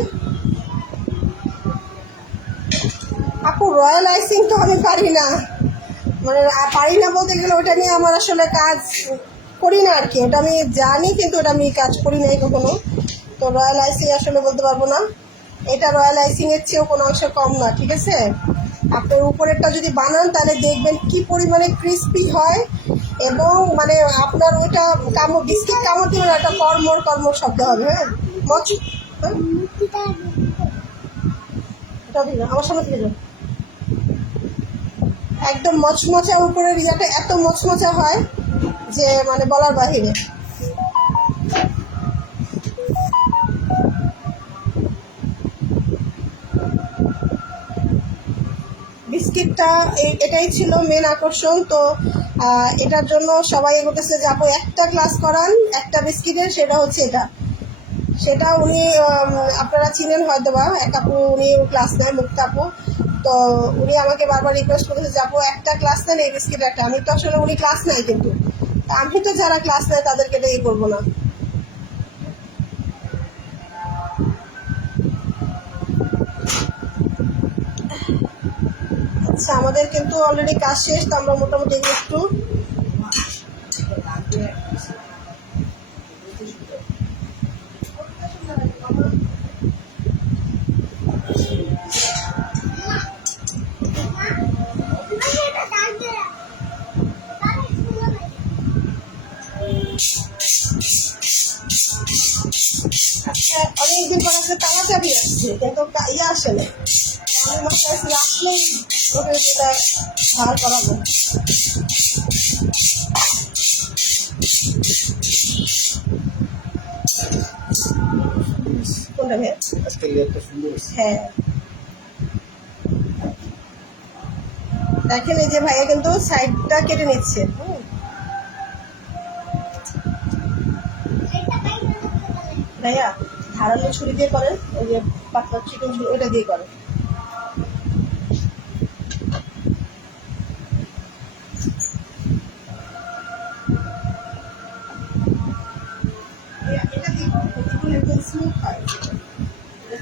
আপু রয়্যাল আইসিং তো আমি পারি না, মানে পারি না বলতে গেলে ওটা নিয়ে আমার আসলে কাজ করি না আর কি। ওটা আমি জানি কিন্তু ওটা আমি কাজ করি নাই কখনো। তো রয়্যাল আইসিং আসলে বলতে পারবো না। এটা রয়্যাল আইসিং এর চেয়েও কোনো অংশে কম না, ঠিক আছে? আপনার উপরেরটা যদি বানান তাহলে দেখবেন কি পরিমাণে ক্রিস্পি হয়, এবং মানে আপনার ওইটা কামড় বিস্কিট কামড় দিলে না, একটা কর্মর কর্মর শব্দ হবে। হ্যাঁ, হ্যাঁ? এটা দিন আমার সামনে থেকে যান। একদম মচমচা, উপরের রিজাটা এত মচমচা হয় যে মানে বলার বাহিরে। বিস্কিটটা এটাই ছিল মেন আকর্ষণ। তো এটার জন্য সবাই বলতেছে যে আপু একটা ক্লাস করান একটা বিস্কিটের, সেটা হচ্ছে এটা। সেটা উনি আপনারা চিনেন হয়তো বা, এক আপু উনি ক্লাস নেয়, মুক্তা আপু। তো উনি আমাকে বারবার রিকোয়েস্ট করেছে যে আপু একটা ক্লাস নেন এই বিস্কিট একটা। আমি তো আসলে উনি ক্লাস নেয়, কিন্তু আমি তো যারা ক্লাস নেয় তাদেরকে এটা করবো না। আচ্ছা, আমাদের কিন্তু অলরেডি কাজ শেষ, তো আমরা মোটামুটি একটু অনেকদিন পর আসলে তারা চাবি আসছে, কিন্তু ইয়ে আসে না। আমি মাথায় রাখলেই ওকে যেটা ধার করাবো। কোনটা ভাই? আজকে লেয়ারটা সুন্দর হয়েছে। হ্যাঁ, দেখেন এই যে ভাইয়া কিন্তু সাইডটা কেটে নিচ্ছে। ভাইয়া ধারালো ছুরি দিয়ে করেন, ওই যে পাতলা চিকেন ছুরি ওইটা দিয়ে করেন। এটা দেখুন, দেখুন একদম স্মুথ হয়।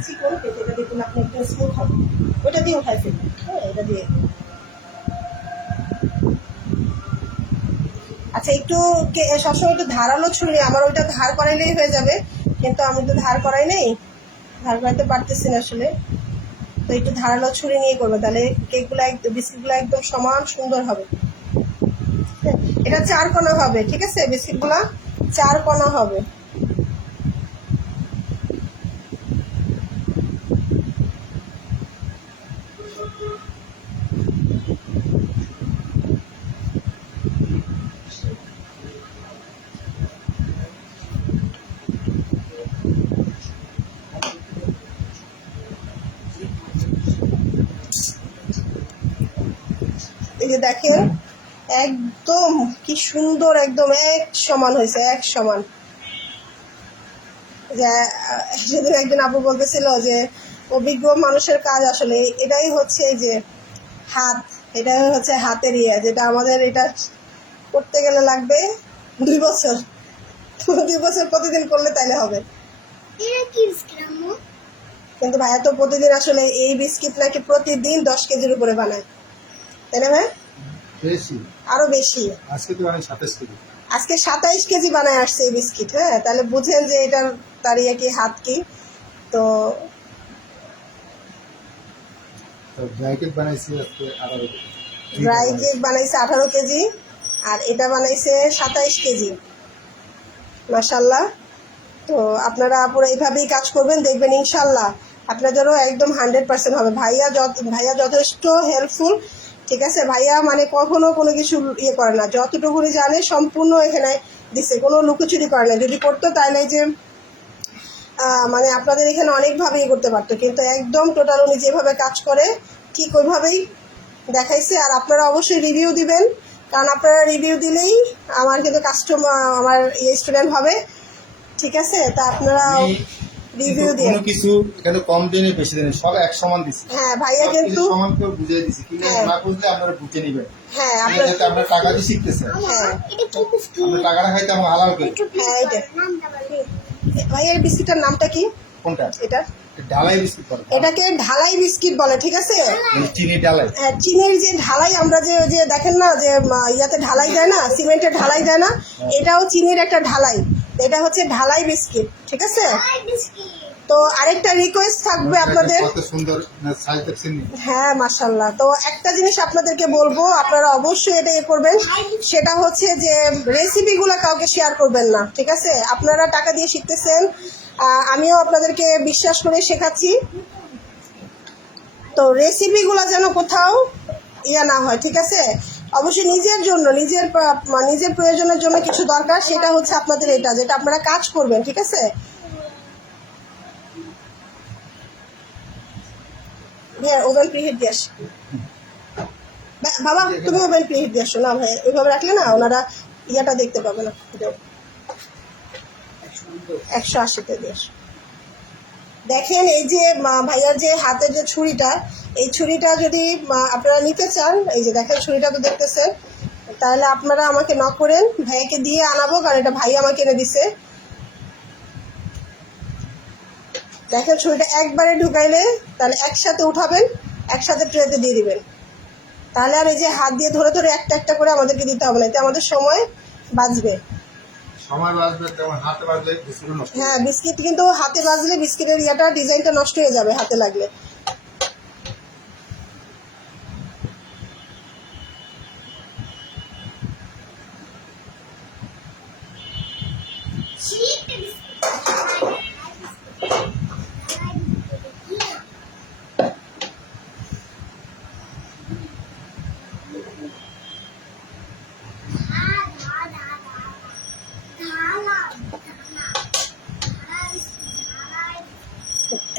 চিকন এটা দেখুন আপনি একদম স্মুথ হবে। ওইটা দিয়েও খাই ফেলবেন। হ্যাঁ, এটা দিয়ে। আচ্ছা, একটু সবসময় একটু ধারালো ছুরি, আমার ওইটা ধার করাইলেই হয়ে যাবে, কিন্তু আমি তো ধার করাই নেই, ধার করাইতে পারতেছি না আসলে। তো একটু ধারালো ছুরি নিয়ে করবে, তাহলে কেকগুলো একদম বিস্কিটগুলো একদম সমান সুন্দর হবে। হ্যাঁ, এটা 4 কোণা হবে, ঠিক আছে? বিস্কিটগুলো 4 কোণা হবে। এই যে দেখেন একদম কি সুন্দর, একদম এক সমান হয়েছে, এক সমান। যে সেদিন একজন আপু বলতেছিল যে অভিজ্ঞ মানুষের কাজ আসলে এটাই হচ্ছে, যে হাত, এটাই হচ্ছে হাতের ইয়ে, যেটা আমাদের এটা করতে গেলে লাগবে 2 বছর। 2 বছর প্রতিদিন করলে তাইলে হবে। কিন্তু ভাইয়া তো প্রতিদিন আসলে এই বিস্কিট নাকি প্রতিদিন 10 কেজির উপরে বানায়, তাই না ভাই? বেশি, আরো বেশি। আজকে তো অনেক 27 কেজি। আজকে 27 কেজি বানায় আসছে এই বিস্কিট। হ্যাঁ, তাহলে বুঝেন যে এটার তার ইয়ে কি, হাত কি। তো ড্রাই কেক বানাইছি আজকে 18 কেজি। ড্রাই কেক বানাইছে 18 কেজি, আর এটা বানাইছে 27 কেজি। মাশাল্লাহ, তো আপনারা পুরো এইভাবেই কাজ করবেন, দেখবেন ইনশাল্লাহ আপনাদেরও একদম 100% হবে। ভাইয়া যথেষ্ট হেল্পফুল, ঠিক আছে। ভাইয়া মানে কখনো কোনো কিছু ইয়ে করে না, যতটুকুনি জানে সম্পূর্ণ এখানে দিছে, কোনো লুকোচুরি করে না। যদি করতো তাহলে যে মানে আপনাদের এখানে অনেকভাবে ইয়ে করতে পারতো, কিন্তু একদম টোটাল উনি যেভাবে কাজ করে ঠিক ওইভাবেই দেখাইছে। আর আপনারা অবশ্যই রিভিউ দিবেন, কারণ আপনারা রিভিউ দিলেই আমার কিন্তু কাস্টমার, আমার স্টুডেন্ট হবে, ঠিক আছে। তা আপনারা আমি রিভিউ কিন্তু দিন। কোনো কিছু এখানে কম দিনে বেশি দিনে সব এক সমান দিছি। হ্যাঁ ভাইয়া সব কিন্তু, কিছু সমান করে বুঝিয়ে দিছি, কিন্তু হ্যাঁ। না বুঝলে আপনারা বুঝে নেবেন। হ্যাঁ ঠিক আপনার, আছে, যাতে আপনারা টাকা দিয়ে শিখতেছেন, হ্যাঁ আপনার টাকাটা খাইতে আমার হালাল করে। হ্যাঁ এইটা ভাইয়া, এই বিস্কিটটার নামটা কি? কোনটা? এটা ঢালাই বিস্কুট করে, এটাকে ঢালাই বিস্কিট বলে, ঠিক আছে। মানে চিনি ঢালাই। হ্যাঁ, চিনির যে ঢালাই আমরা যে যে দেখেন না যে ইয়াতে ঢালাই দেয় না, সিমেন্টের ঢালাই দেয় না, এটাও চিনির একটা ঢালাই। এটা হচ্ছে ঢালাই বিস্কিট, ঠিক আছে। তো আরেকটা রিকোয়েস্ট থাকবে আপনাদের। কত সুন্দর সাইজ দেখছেন। হ্যাঁ মাশাল্লাহ। তো একটা জিনিস আপনাদেরকে বলবো, আপনারা অবশ্যই এটা ইয়ে করবেন, সেটা হচ্ছে যে রেসিপিগুলো কাউকে শেয়ার করবেন না, ঠিক আছে। আপনারা টাকা দিয়ে শিখতেছেন, আমিও আপনাদেরকে বিশ্বাস করে শেখাচ্ছি, তো রেসিপিগুলো যেন কোথাও ইয়া না হয়, ঠিক আছে। অবশ্যই নিজের জন্য, নিজের প্রয়োজনের জন্য কিছু দরকার, সেটা হচ্ছে আপনাদের এটা, যেটা আপনারা কাজ করবেন, ঠিক আছে। হ্যাঁ, ওভেন প্রিহিট দিয়ে আসি। বাবা তুমি ওভেন প্রিহিট দিয়ে আসো না ভাই, ওইভাবে রাখলে না ওনারা ইয়াটা দেখতে পাবে না। 180-তে দিয়ে আসো। দেখেন এই যে ভাইয়ার যে হাতের যে ছুরিটা, এই ছুরিটা যদি আপনারা নিতে চান, এই যে দেখেন ছুরিটা তো দেখতেছেন, তাহলে আপনারা আমাকে নক করেন, ভাইয়াকে দিয়ে আনাবো, কারণ এটা ভাই আমাকে এনে দিছে। দেখেন ছুরিটা একবারে ঢুকাইলে তাহলে একসাথে উঠাবেন, একসাথে ট্রেতে দিয়ে দিবেন, তাহলে আর এই যে হাত দিয়ে ধরে ধরে একটা একটা করে আমাদেরকে দিতে হবে না, এতে আমাদের সময় বাঁচবে। সময় বাঁচবে, তেমন হাতে বাজলে বিস্কুট নষ্ট। হ্যাঁ, বিস্কিট কিন্তু হাতে বাজলে বিস্কিটের ইয়াটা ডিজাইনটা নষ্ট হয়ে যাবে হাতে লাগলে।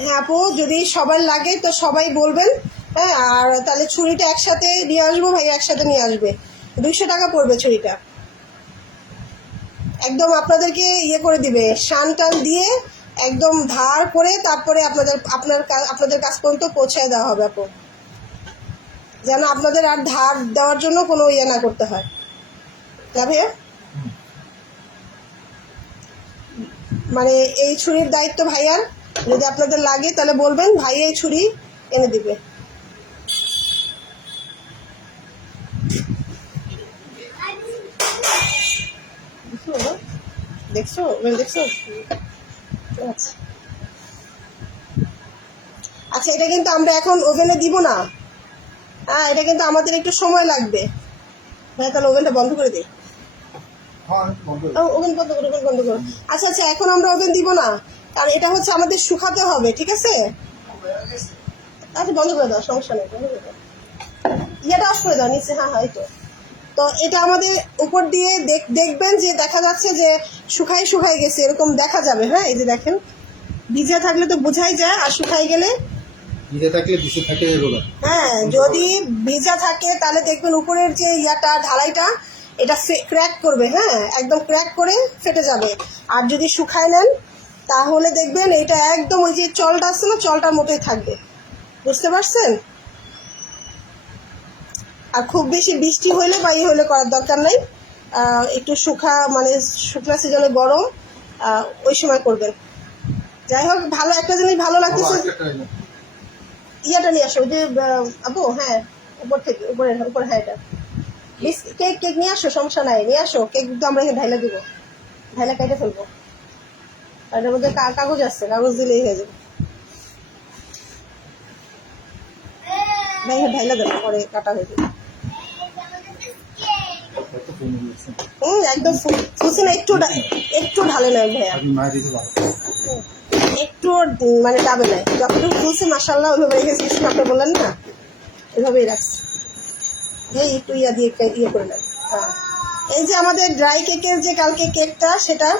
হ্যাঁ আপু, যদি সবার লাগে তো সবাই বলবেন, হ্যাঁ। আর তাহলে ছুরিটা একসাথে নিয়ে আসবো, ভাই একসাথে নিয়ে আসবে, 200 টাকা পড়বে ছুরিটা। একদম আপনাদেরকে ইয়ে করে দিবে, শান টান দিয়ে একদম ধার করে, তারপরে আপনাদের কাছ পর্যন্ত পৌঁছায় দেওয়া হবে আপু, যেন আপনাদের আর ধার দেওয়ার জন্য কোনো ইয়ে না করতে হয়। যাবে মানে এই ছুরির দায়িত্ব ভাইয়ার, যদি আপনাদের লাগে তাহলে বলবেন, ভাই এই ছুরি এনে দিবে। দেখছো দেখছো? আচ্ছা আচ্ছা, এটা কিন্তু আমরা এখন ওভেনে দিব না, হ্যাঁ, এটা কিন্তু আমাদের একটু সময় লাগবে। ভাই তাহলে ওভেনটা বন্ধ করে দিই। ওভেন বন্ধ করো, ওভেন বন্ধ করো। আচ্ছা আচ্ছা, এখন আমরা ওভেন দিব না, কারণ এটা হচ্ছে আমাদের শুকাতে হবে, ঠিক আছে। আচ্ছা বন্ধ করে দাও, সমস্যা নেই, বন্ধ করে দাও, ইয়েটা অফ করে দাও নিচে। হ্যাঁ হ্যাঁ, তো তো এটা আমাদের উপর দিয়ে দেখবেন যে দেখা যাচ্ছে যে শুকাই গেছে, এরকম দেখা যাবে। হ্যাঁ, এই যে দেখেন, ভিজা থাকলে তো বোঝাই যায়, আর শুকাই গেলে ভিজে থাকলে ভিজে থাকে এগুলো। হ্যাঁ, যদি ভিজা থাকে তাহলে দেখবেন উপরের যে ইয়াটা ঢালাইটা এটা ক্র্যাক করবে, হ্যাঁ, একদম ক্র্যাক করে ফেটে যাবে। আর যদি শুকায় নেন তাহলে দেখবেন এটা একদম ওই যে চলটা আছে না, চলটার মতোই থাকবে, বুঝতে পারছেন। আর খুব বেশি বৃষ্টি হলে বা ই হলে করার দরকার নেই, একটু মানে শুকনা সিজনে গরম, ওই সময় করবেন। যাই হোক, ভালো একটা জিনিস ভালো লাগতেছে, ইয়াটা নিয়ে আসো, ওই যে আপু, হ্যাঁ উপর থেকে উপরে, হ্যাঁ এটা কেক নিয়ে আসো, সমস্যা নাই, নিয়ে আসো কেক, কিন্তু আমরা এখানে ঢাইলা দিব, ঢাইলা কেটে ফেলবো, আর এটার মধ্যে কাগজ আছে, কাগজ দিলেই হয়ে যাবে। ভাই ঢাইলা দেবো, পরে কাটা হয়ে যাবে। একদম খুলছে না, একটু ঢালে নাই ভাইয়া, আপনি মায়ের দিতে পারেন। একটু মানে ডাবে নাই, যতটুকু খুলছে মাশাআল্লাহ ওইভাবে রেখেছি, আপনি বললেন না এভাবেই রাখছি। এই একটু দিয়ে করে নেন। হ্যাঁ, এই যে আমাদের ড্রাই কেকের যে কালকে কেকটা, সেটা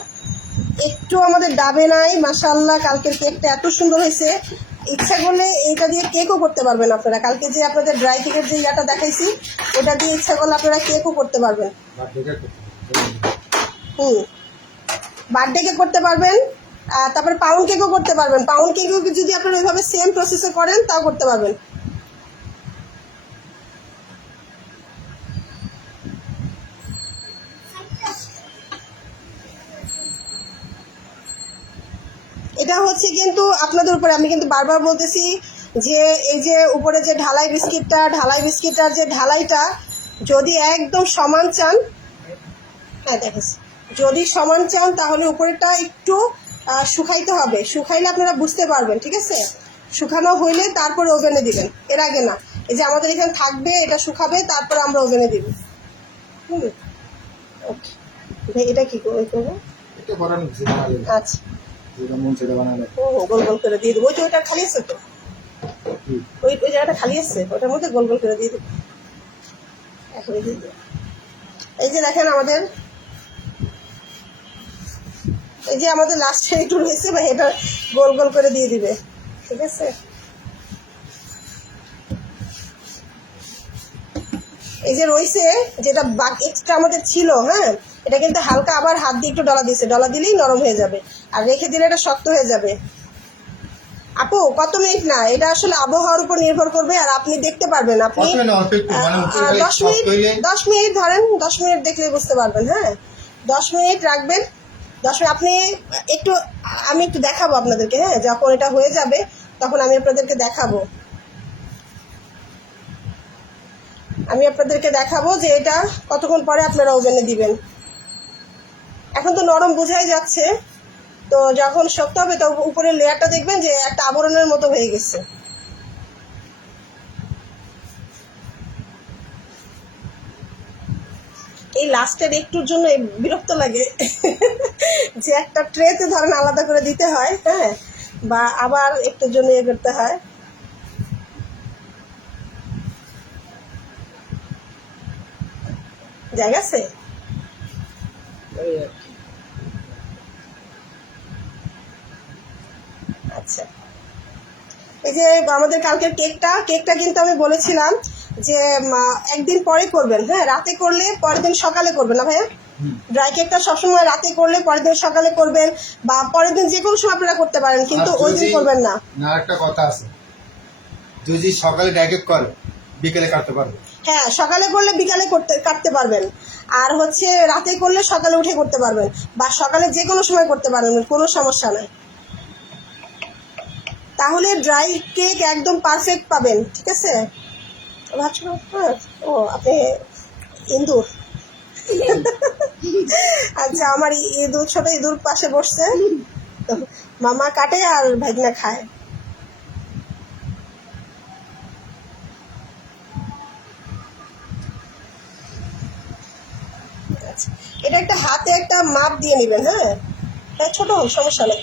একটু আমাদের ডাবে নাই মাশাআল্লাহ। কালকের কেকটা এত সুন্দর হয়েছে, ইচ্ছা করলে এইটা দিয়ে কেকও করতে পারবেন আপনারা। কালকে যে আপনাদের ড্রাই কেকের যে ইয়াটা দেখাইছি, ওটা দিয়ে ইচ্ছা করলে আপনারা কেকও করতে পারবেন। বার্থডে কেক করতে পারবেন, তারপরে পাউন্ড কেকও করতে পারবেন। পাউন্ড কেকও যদি আপনারা ওইভাবে সেম প্রসেসে করেন তাও করতে পারবেন। এটা হচ্ছে কিন্তু আপনাদের উপরে, আমি কিন্তু বারবার বলতেছি যে এই যে উপরে যে ঢালাই বিস্কিটটার যে ঢালাইটা যদি একদম সমান চান, হ্যাঁ দেখেছি, যদি সমান চান তাহলে উপরেটা একটু শুকাইতে হবে। শুকাইলে আপনারা বুঝতে পারবেন, ঠিক আছে? শুকানো হইলে তারপরে ওভেনে দিবেন, এর আগে না। এই যে আমাদের এখানে থাকবে, এটা শুকাবে, তারপরে আমরা ওভেনে দিব। ওকে, এটা কি করবো? এটা করানো উচিত না। আচ্ছা, যেটা মন সেটা বানালে। গোল গোল করে দিয়ে দেবো। ওই তো ওটা খালি আছে তো, ওই জায়গাটা খালি আছে, ওটার মধ্যে গোল গোল করে দিয়ে দেবো। এখন দিয়ে দেবো। এই যে দেখেন আমাদের, এই যে আমাদের লাস্টে একটু রয়েছে, বা এটা গোল গোল করে দিয়ে দিবে, ঠিক আছে? এই যে রয়েছে যেটা এক্সট্রা আমাদের ছিল, হ্যাঁ, এটা কিন্তু হালকা আবার হাত দিয়ে একটু ডলা দিয়েছে, ডলা দিলেই নরম হয়ে যাবে, আর রেখে দিলে এটা শক্ত হয়ে যাবে। আপু কত মিনিট না, এটা আসলে আবহাওয়ার উপর নির্ভর করবে, আর আপনি দেখতে পারবেন। আপনি 10 মিনিট ধরেন, 10 মিনিট দেখলে বুঝতে পারবেন। হ্যাঁ, 10 মিনিট রাখবেন। 10 মিনিট আপনি একটু, আমি একটু দেখাবো আপনাদেরকে। হ্যাঁ, যখন এটা হয়ে যাবে তখন আমি আপনাদেরকে দেখাবো যে এটা কতক্ষণ পরে আপনারা ওভেনে দিবেন। এখন তো নরম বোঝাই যাচ্ছে, তো যখন শক্ত হবে তো উপরের লেয়ারটা দেখবেন যে একটা আবরণের মতো হয়ে গেছে। এই লাস্টের একটুর জন্য বিরক্ত লাগে যে একটা ট্রেতে ধরেন আলাদা করে দিতে হয়, হ্যাঁ, বা আবার একটুর জন্য করতে হয়। জায়গা আছে? আচ্ছা, এই যে আমাদের কালকের কেকটা কিন্তু আমি বলেছিলাম যে একদিন পরে করবেন। হ্যাঁ, রাতে করলে পরের দিন সকালে করবেন না ভাইয়া। ড্রাই কেকটা সবসময় রাতে করলে পরের দিন সকালে করবেন, বা পরের দিন যে কোনো সময় আপনারা করতে পারেন, কিন্তু ওই দিন করবেন না। একটা কথা আছে, যদি সকালে ড্রাই কেক করে বিকেলে কাটতে পারবে। হ্যাঁ, সকালে করলে বিকালে কাটতে পারবেন, আর হচ্ছে রাতে করলে সকালে উঠে করতে পারবেন, বা সকালে যে কোনো সময় করতে পারবেন, কোনো সমস্যা নাই। তাহলে ড্রাই কেক একদম পারফেক্ট পাবেন, ঠিক আছে? ভাবছো ও আপনি ইন্দুর আচ্ছা, আমার ছোট ইঁদুর পাশে বসছে, মামা কাটে আর ভাগনা খায়। আচ্ছা, এটা একটা হাতে একটা মাপ দিয়ে নেবেন। হ্যাঁ, ছোট হোক সমস্যা নেই,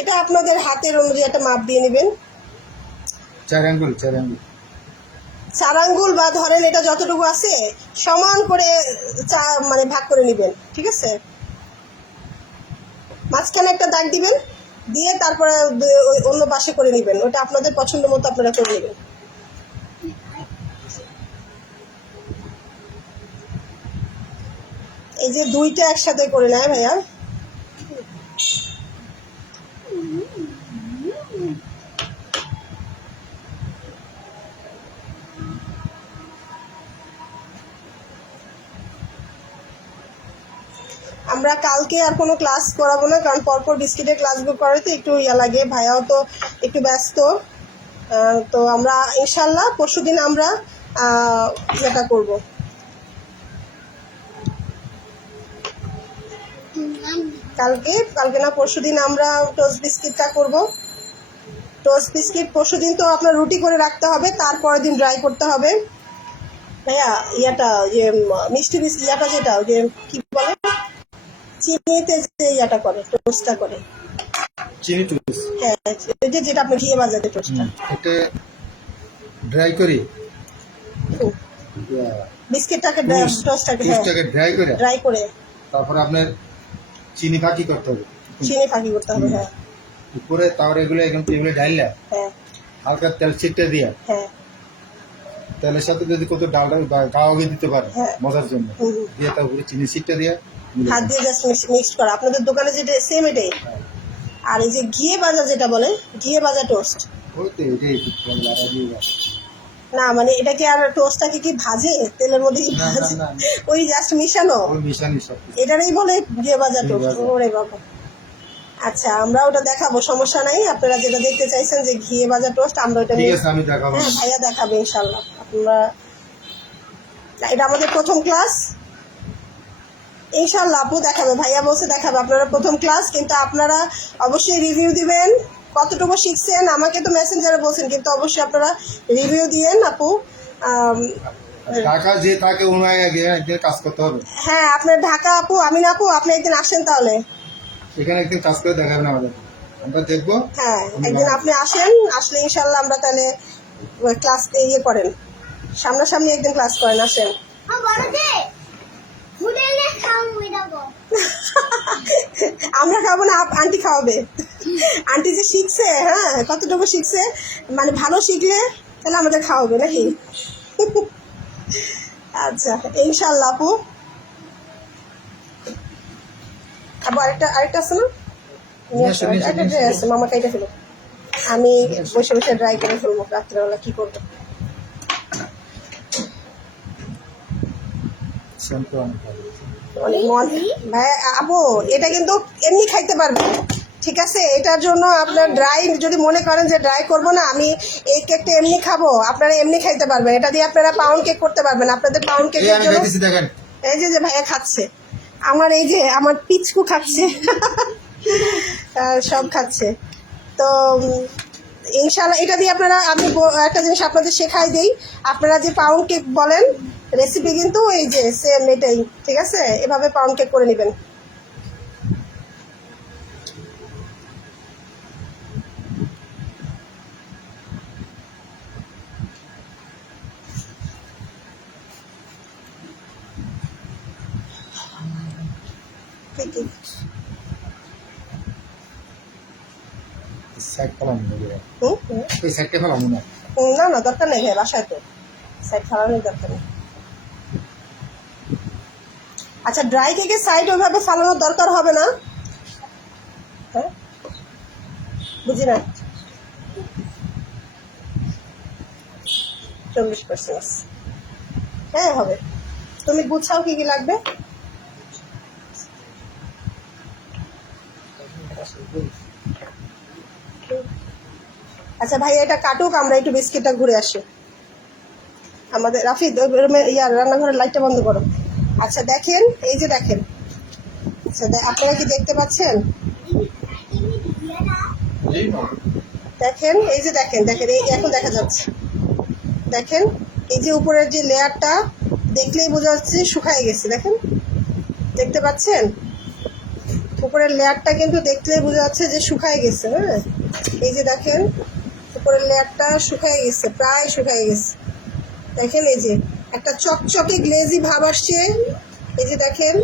এটা আপনাদের হাতের অনুযায়ী একটা মাপ দিয়ে নেবেন। 4 আঙ্গুল বা ধরেন এটা যতটুকু আছে সমান করে মানে ভাগ করে নেবেন, ঠিক আছে? মাঝখানে একটা দাগ দিবেন, দিয়ে তারপরে অন্য পাশে করে নেবেন। ওটা আপনাদের পছন্দ মতো আপনারা করে নেবেন। এই যে দুইটা একসাথে করে নেয় ভাইয়া। আমরা কালকে আর কোনো ক্লাস করাবো না, কারণ পরপর বিস্কিটের ক্লাসগুলো করাতে একটু লাগে, ভাইয়াও তো একটু ব্যস্ত। তো আমরা ইনশাল্লাহ পরশুদিন আমরা এটা করব। কালকে না পরশুদিন আমরা টোস্ট বিস্কিটটা করব। টোস্ট বিস্কিট পরশুদিন তো আপনার রুটি করে রাখতে হবে, তারপরের দিন ড্রাই করতে হবে। ভাইয়া ইয়াটা যে মিষ্টি মিষ্টি ইয়াটা যেটা ওই যে কি বলে চিনিতে যে ইয়াটা করে টোস্টটা করে, চিনি টুস হ্যাঁ ওই যে যেটা আপনি ঘিয়ে বাজাতে টোস্টটা এটা ড্রাই করি, বিস্কিটটাকে টোস্টটাকে হ্যাঁ টুসটাকে ড্রাই করে ড্রাই করে তারপরে আপনার চিনি ফাঁকি করতে হবে চিনি ফাঁকি করতে হবে। হ্যাঁ উপরে, তারপরে এগুলো একদম টেবিলে ঢাইলা হ্যাঁ হালকা তেল ছিটতে দিয়ে হ্যাঁ তেলের সাথে যদি কত ডালটা গাওয়া দিতে পারে হ্যাঁ। মজার জন্য, হুম, হুম। দিয়ে তার উপরে চিনি ছিটতে দিয়ে হাত দিয়ে জাস্ট মিক্সড করা আপনাদের দোকানে যেটা সেম এটাই। আর এই যে ঘিয়ে ভাজা যেটা বলে ঘিয়ে ভাজা টোস্ট, ওই তো এটাই লাগা দিয়ে দাও। না মানে এটা কি আর টোস্টটাকে কি ভাজে তেলের মধ্যে কি না, না, ভাজে? না। ওই জাস্ট মিশানো ওই মিশানি সব কিছু। এটারই বলে ঘিয়ে ভাজা ঘিয়ে টোস্ট। ভাজা। ওরে বাবা, আচ্ছা আমরা ওটা দেখাবো, সমস্যা নাই। আপনারা যেটা দেখতে চাইছেন যে ঘিয়ে ভাজা টোস্ট, আমরা ওটা ঠিক আছে, আমি দেখাবো। হ্যাঁ ভাইয়া দেখাবে ইনশাল্লাহ। আপনারা এটা আমাদের প্রথম ক্লাস, ইনশাল্লাহ আপু দেখাবে, ভাইয়া বলছে দেখাবে। আপনারা প্রথম ক্লাস, কিন্তু আপনারা অবশ্যই রিভিউ দিবেন কতটুকু শিখছেন। আমাকে তো মেসেঞ্জারে বলছেন, কিন্তু অবশ্যই আপনারা রিভিউ দিয়েন আপু। ঢাকা যে থাকে ওনার আগে একদিন কাজ করতে হবে, হ্যাঁ আপনার ঢাকা আপু, আমিন আপু আপনি একদিন আসেন তাহলে। এখানে একদিন কাজ করে দেখাবেন আমাদের, আমরা দেখবো। হ্যাঁ একদিন আপনি আসেন, আসলে ইনশাল্লাহ আমরা তাহলে ক্লাস ইয়ে করেন, সামনাসামনি একদিন ক্লাস করেন, আসেন। আমরা খাবো না, আন্টি খাওয়াবে। আন্টি যে শিখছে, হ্যাঁ কতটুকু শিখছে, মানে ভালো শিখলে তাহলে আমাদের খাওয়াবে নাকি? আচ্ছা ইনশাল্লাহ আপু। আপু আরেকটা আছে না? একটা ড্রাই আছে, মামা কাইটা ফেলো, আমি বসে বসে ড্রাই করে ফেলবো রাত্রেবেলা, কি করবো। অনেক মন ভাই আপু, এটা কিন্তু এমনি খাইতে পারবেন, ঠিক আছে? এটার জন্য আপনার ড্রাই যদি মনে করেন যে ড্রাই করব না, আমি এই কেকটা এমনি খাবো, আপনারা এমনি খাইতে পারবেন। এটা দিয়ে আপনারা পাউন্ড কেক করতে পারবেন। আপনাদের পাউন্ড কেকের জন্য দেখেন এই যে ভাইয়া খাচ্ছে, আমার এই যে আমার পিচকু খাচ্ছে, সব খাচ্ছে। তো ইনশাল্লাহ এটা দিয়ে আপনারা, আমি একটা জিনিস আপনাদের শেখাই দিই, আপনারা যে পাউন্ড কেক বলেন রেসিপি কিন্তু এই যে সেম এটাই, ঠিক আছে? এভাবে পাউন্ড কেক করে নেবেন। সাইড ফেলানো না, হুম? এই সাইডটা ফেলানো না। না না দরকার নেই ভাই, বাসায় তো সাইড ফালানোর দরকার নেই। আচ্ছা ড্রাই কেকের সাইড ওইভাবে ফালানোর দরকার হবে না, হ্যাঁ বুঝি না। 40% হ্যাঁ হবে। তুমি গুছাও কি কি লাগবে। আচ্ছা ভাই এটা কাটুক, আমরা একটু বিস্কিটটা ঘুরে আসি। আমাদের রাফিদ ইয়ার রান্নাঘরের লাইটটা বন্ধ করো। আচ্ছা দেখেন, এই যে দেখেন, আচ্ছা আপনারা কি দেখতে পাচ্ছেন? দেখেন এই যে দেখেন, দেখেন এই এখন দেখা যাচ্ছে, দেখেন এই যে উপরের যে লেয়ারটা দেখলেই বোঝা যাচ্ছে শুকায় গেছে। দেখেন দেখতে পাচ্ছেন, উপরের লেয়ারটা কিন্তু দেখলেই বোঝা যাচ্ছে যে শুকায় গেছে। হ্যাঁ এই যে দেখেন উপরের লেয়ারটা শুকায় গেছে, প্রায় শুকায় গেছে। দেখেন এই যে একটা চকচকে গ্লেজি ভাব আসছে, এই যে দেখেন,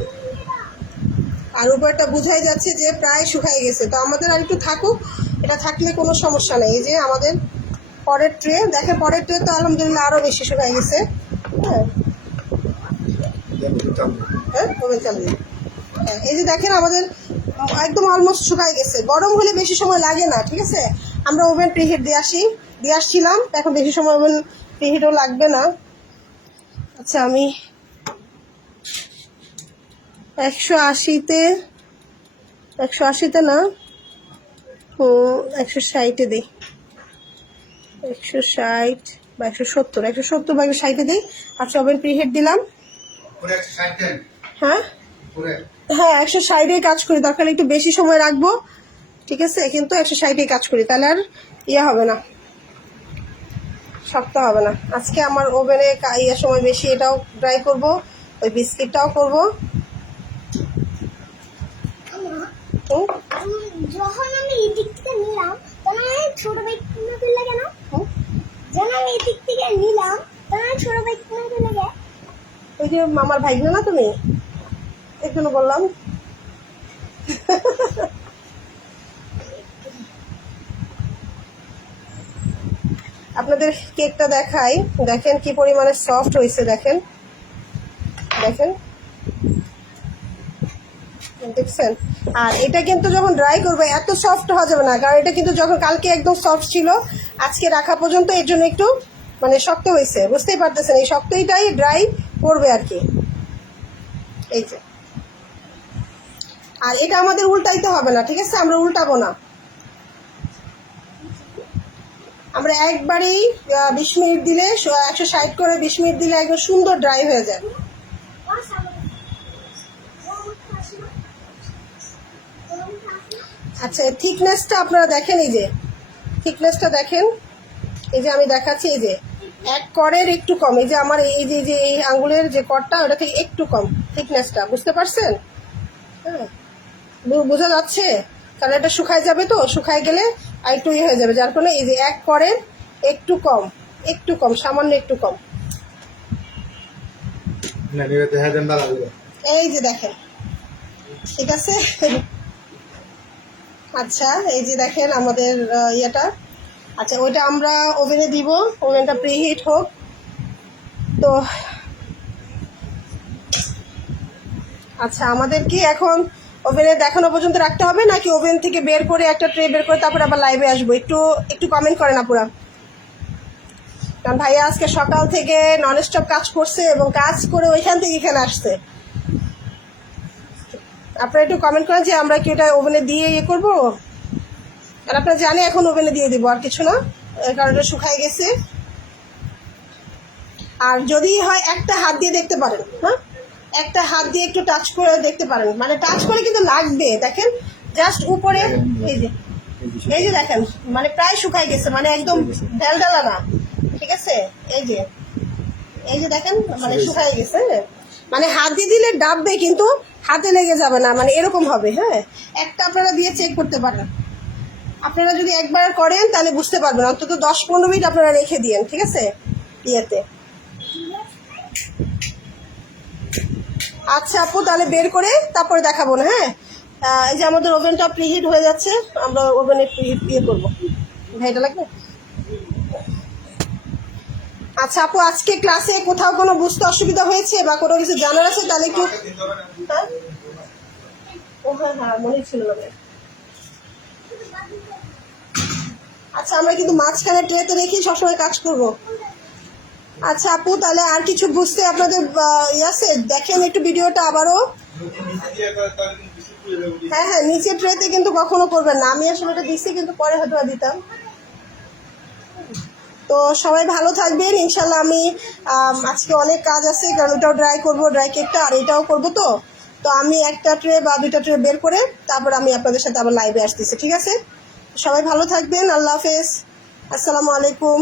আর উপরটা বোঝাই যাচ্ছে যে প্রায় শুকায় গেছে। তো আমাদের আর একটু থাকুক, এটা থাকলে কোনো সমস্যা নেই। এই যে আমাদের পরের ট্রে, দেখেন পরের ট্রে তো আলহামদুলিল্লাহ আরও বেশি শুকায় গেছে। হ্যাঁ হ্যাঁ ওভেন চালু দিন। হ্যাঁ এই যে দেখেন আমাদের একদম অলমোস্ট শুকায় গেছে। গরম হলে বেশি সময় লাগে না, ঠিক আছে? আমরা ওভেন প্রিহিট দিয়ে আসছিলাম, এখন বেশি সময় ওভেন প্রিহিটও লাগবে না। আচ্ছা আমি 180-তে না 160-এ দিই, 160 বা 170 বা 160-এ দিই। আচ্ছা ওভেন প্রিহিট দিলাম। হ্যাঁ হ্যাঁ 160-এ কাজ করি, দরকার একটু বেশি সময় রাখবো, ঠিক আছে? কিন্তু 160-এ কাজ করি, তাহলে আর ইয়ে হবে না। শক্ত হবে না। আজকে আমার ওভেনে ইয়ের সময় বেশি এটাও ড্রাই করব, ওই বিস্কিটটাও করব। যখন আমি এই দিক থেকে নিলাম তখন আমি ছোট বাইক কিনে ফেললে কেন? যখন আমি এই দিক থেকে নিলাম তখন আমি ছোট বাইক কিনে ফেলে গে। ওই যে আমার ভাইগনা না তুমি, এর জন্য বললাম। আপনাদের কেকটা দেখাই, দেখেন কি পরিমাণে সফট হয়েছে, দেখেন দেখেন দেখছেন। আর এটা কিন্তু যখন ড্রাই করবে এত সফট হওয়া যাবে না, কারণ এটা কিন্তু যখন কালকে একদম সফট ছিল আজকে রাখা পর্যন্ত এর জন্য একটু মানে শক্ত হয়েছে, বুঝতেই পারতেছেন। এই শক্তইটাই ড্রাই করবে আর কি, এই যে। আর এটা আমাদের উল্টাইতে হবে না, ঠিক আছে, আমরা উল্টাবো না, আমরা একবারেই 20 মিনিট দিলে 160 করে 20 মিনিট দিলে একদম সুন্দর ড্রাই হয়ে যায়। আচ্ছা, থিকনেসটা আপনারা দেখেন, এই যে থিকনেসটা দেখেন, এই যে আমি দেখাচ্ছি, এই যে এক করের একটু কম, এই যে আমার এই যে এই আঙ্গুলের যে করটা ওটা থেকে একটু কম থিকনেসটা, বুঝতে পারছেন? হ্যাঁ, বোঝা যাচ্ছে? কারণ এটা শুকায় যাবে, তো শুকায় গেলে আর একটু ইয়ে হয়ে যাবে, যার ফলে এই যে এক করের একটু কম, একটু কম, সামান্য একটু কম। না নিবে দেখা দেন না লাগবে। এই যে দেখেন, ঠিক আছে। আচ্ছা, এই যে দেখেন আমাদের ইয়েটা। আচ্ছা, ওইটা আমরা ওভেনে দিব, ওভেনটা প্রিহিট হোক। তো আচ্ছা, আমাদের কি এখন ওভেনে দেখানো পর্যন্ত রাখতে হবে, নাকি ওভেন থেকে বের করে একটা ট্রে বের করে তারপর আবার লাইভে আসবো? একটু একটু কমেন্ট করেন আপুরা, কারণ ভাইয়া আজকে সকাল থেকে নন স্টপ কাজ করছে এবং কাজ করে ওইখান থেকে এখানে আসছে। আপনারা একটু কমেন্ট করেন যে আমরা কি এটা ওভেনে দিয়ে ইয়ে করবো। আর আপনারা জানে এখন ওভেনে দিয়ে দিব, আর কিছু না, কারণ এটা শুকায় গেছে। আর যদি হয় একটা হাত দিয়ে দেখতে পারেন, হ্যাঁ, একটা হাত দিয়ে একটু টাচ করে দেখতে পারেন, মানে টাচ করে কিন্তু লাগবে, দেখেন জাস্ট উপরে, এই যে এই যে দেখেন, মানে প্রায় শুকায় গেছে, মানে একদম ঢেলঢালা না, ঠিক আছে। এই যে এই যে দেখেন, মানে শুকায় গেছে, মানে হাত দিয়ে দিলে ডাববে কিন্তু হাতে লেগে যাবে না, মানে এরকম হবে। হ্যাঁ, একটা আপনারা দিয়ে চেক করতে পারেন। আপনারা যদি একবার করেন তাহলে বুঝতে পারবেন, অন্তত 10-15 মিনিট আপনারা রেখে দিয়েন, ঠিক আছে, ইয়েতে। আচ্ছা আপু, তাহলে বের করে তারপরে দেখাবো না। হ্যাঁ, এই যে আমাদের ওভেনটা প্রিহিট হয়ে যাচ্ছে, আমরা ওভেনে প্রিহিট ইয়ে করবো। ভাইটা লাগবে। আচ্ছা আপু, আজকে ক্লাসে কোথাও কোনো বুঝতে অসুবিধা হয়েছে বা কোনো কিছু জানার আছে তাহলে একটু। হ্যাঁ, ও হ্যাঁ হ্যাঁ, মনে ছিল না। আচ্ছা, আমরা কিন্তু মাঝখানে ট্রেতে রেখে সবসময় কাজ করব। আচ্ছা আপু, তাহলে আর কিছু বুঝতে আপনাদের আছে, দেখেন একটু ভিডিওটা আবারও। হ্যাঁ হ্যাঁ, নিচে ট্রেতে কিন্তু কখনো করবেন না, আমি আসলে এটা দিচ্ছি কিন্তু পরে হয়তো দিতাম। তো সবাই ভালো থাকবেন ইনশাল্লাহ। আমি আজকে অনেক কাজ আছে, কারণ ওটাও ড্রাই করবো, ড্রাই কেকটা, আর এটাও করবো। তো তো আমি একটা ট্রে বা 2টা ট্রে বের করে তারপর আমি আপনাদের সাথে আবার লাইভে আসতেছি, ঠিক আছে? সবাই ভালো থাকবেন, আল্লাহ হাফেজ, আসসালামু আলাইকুম।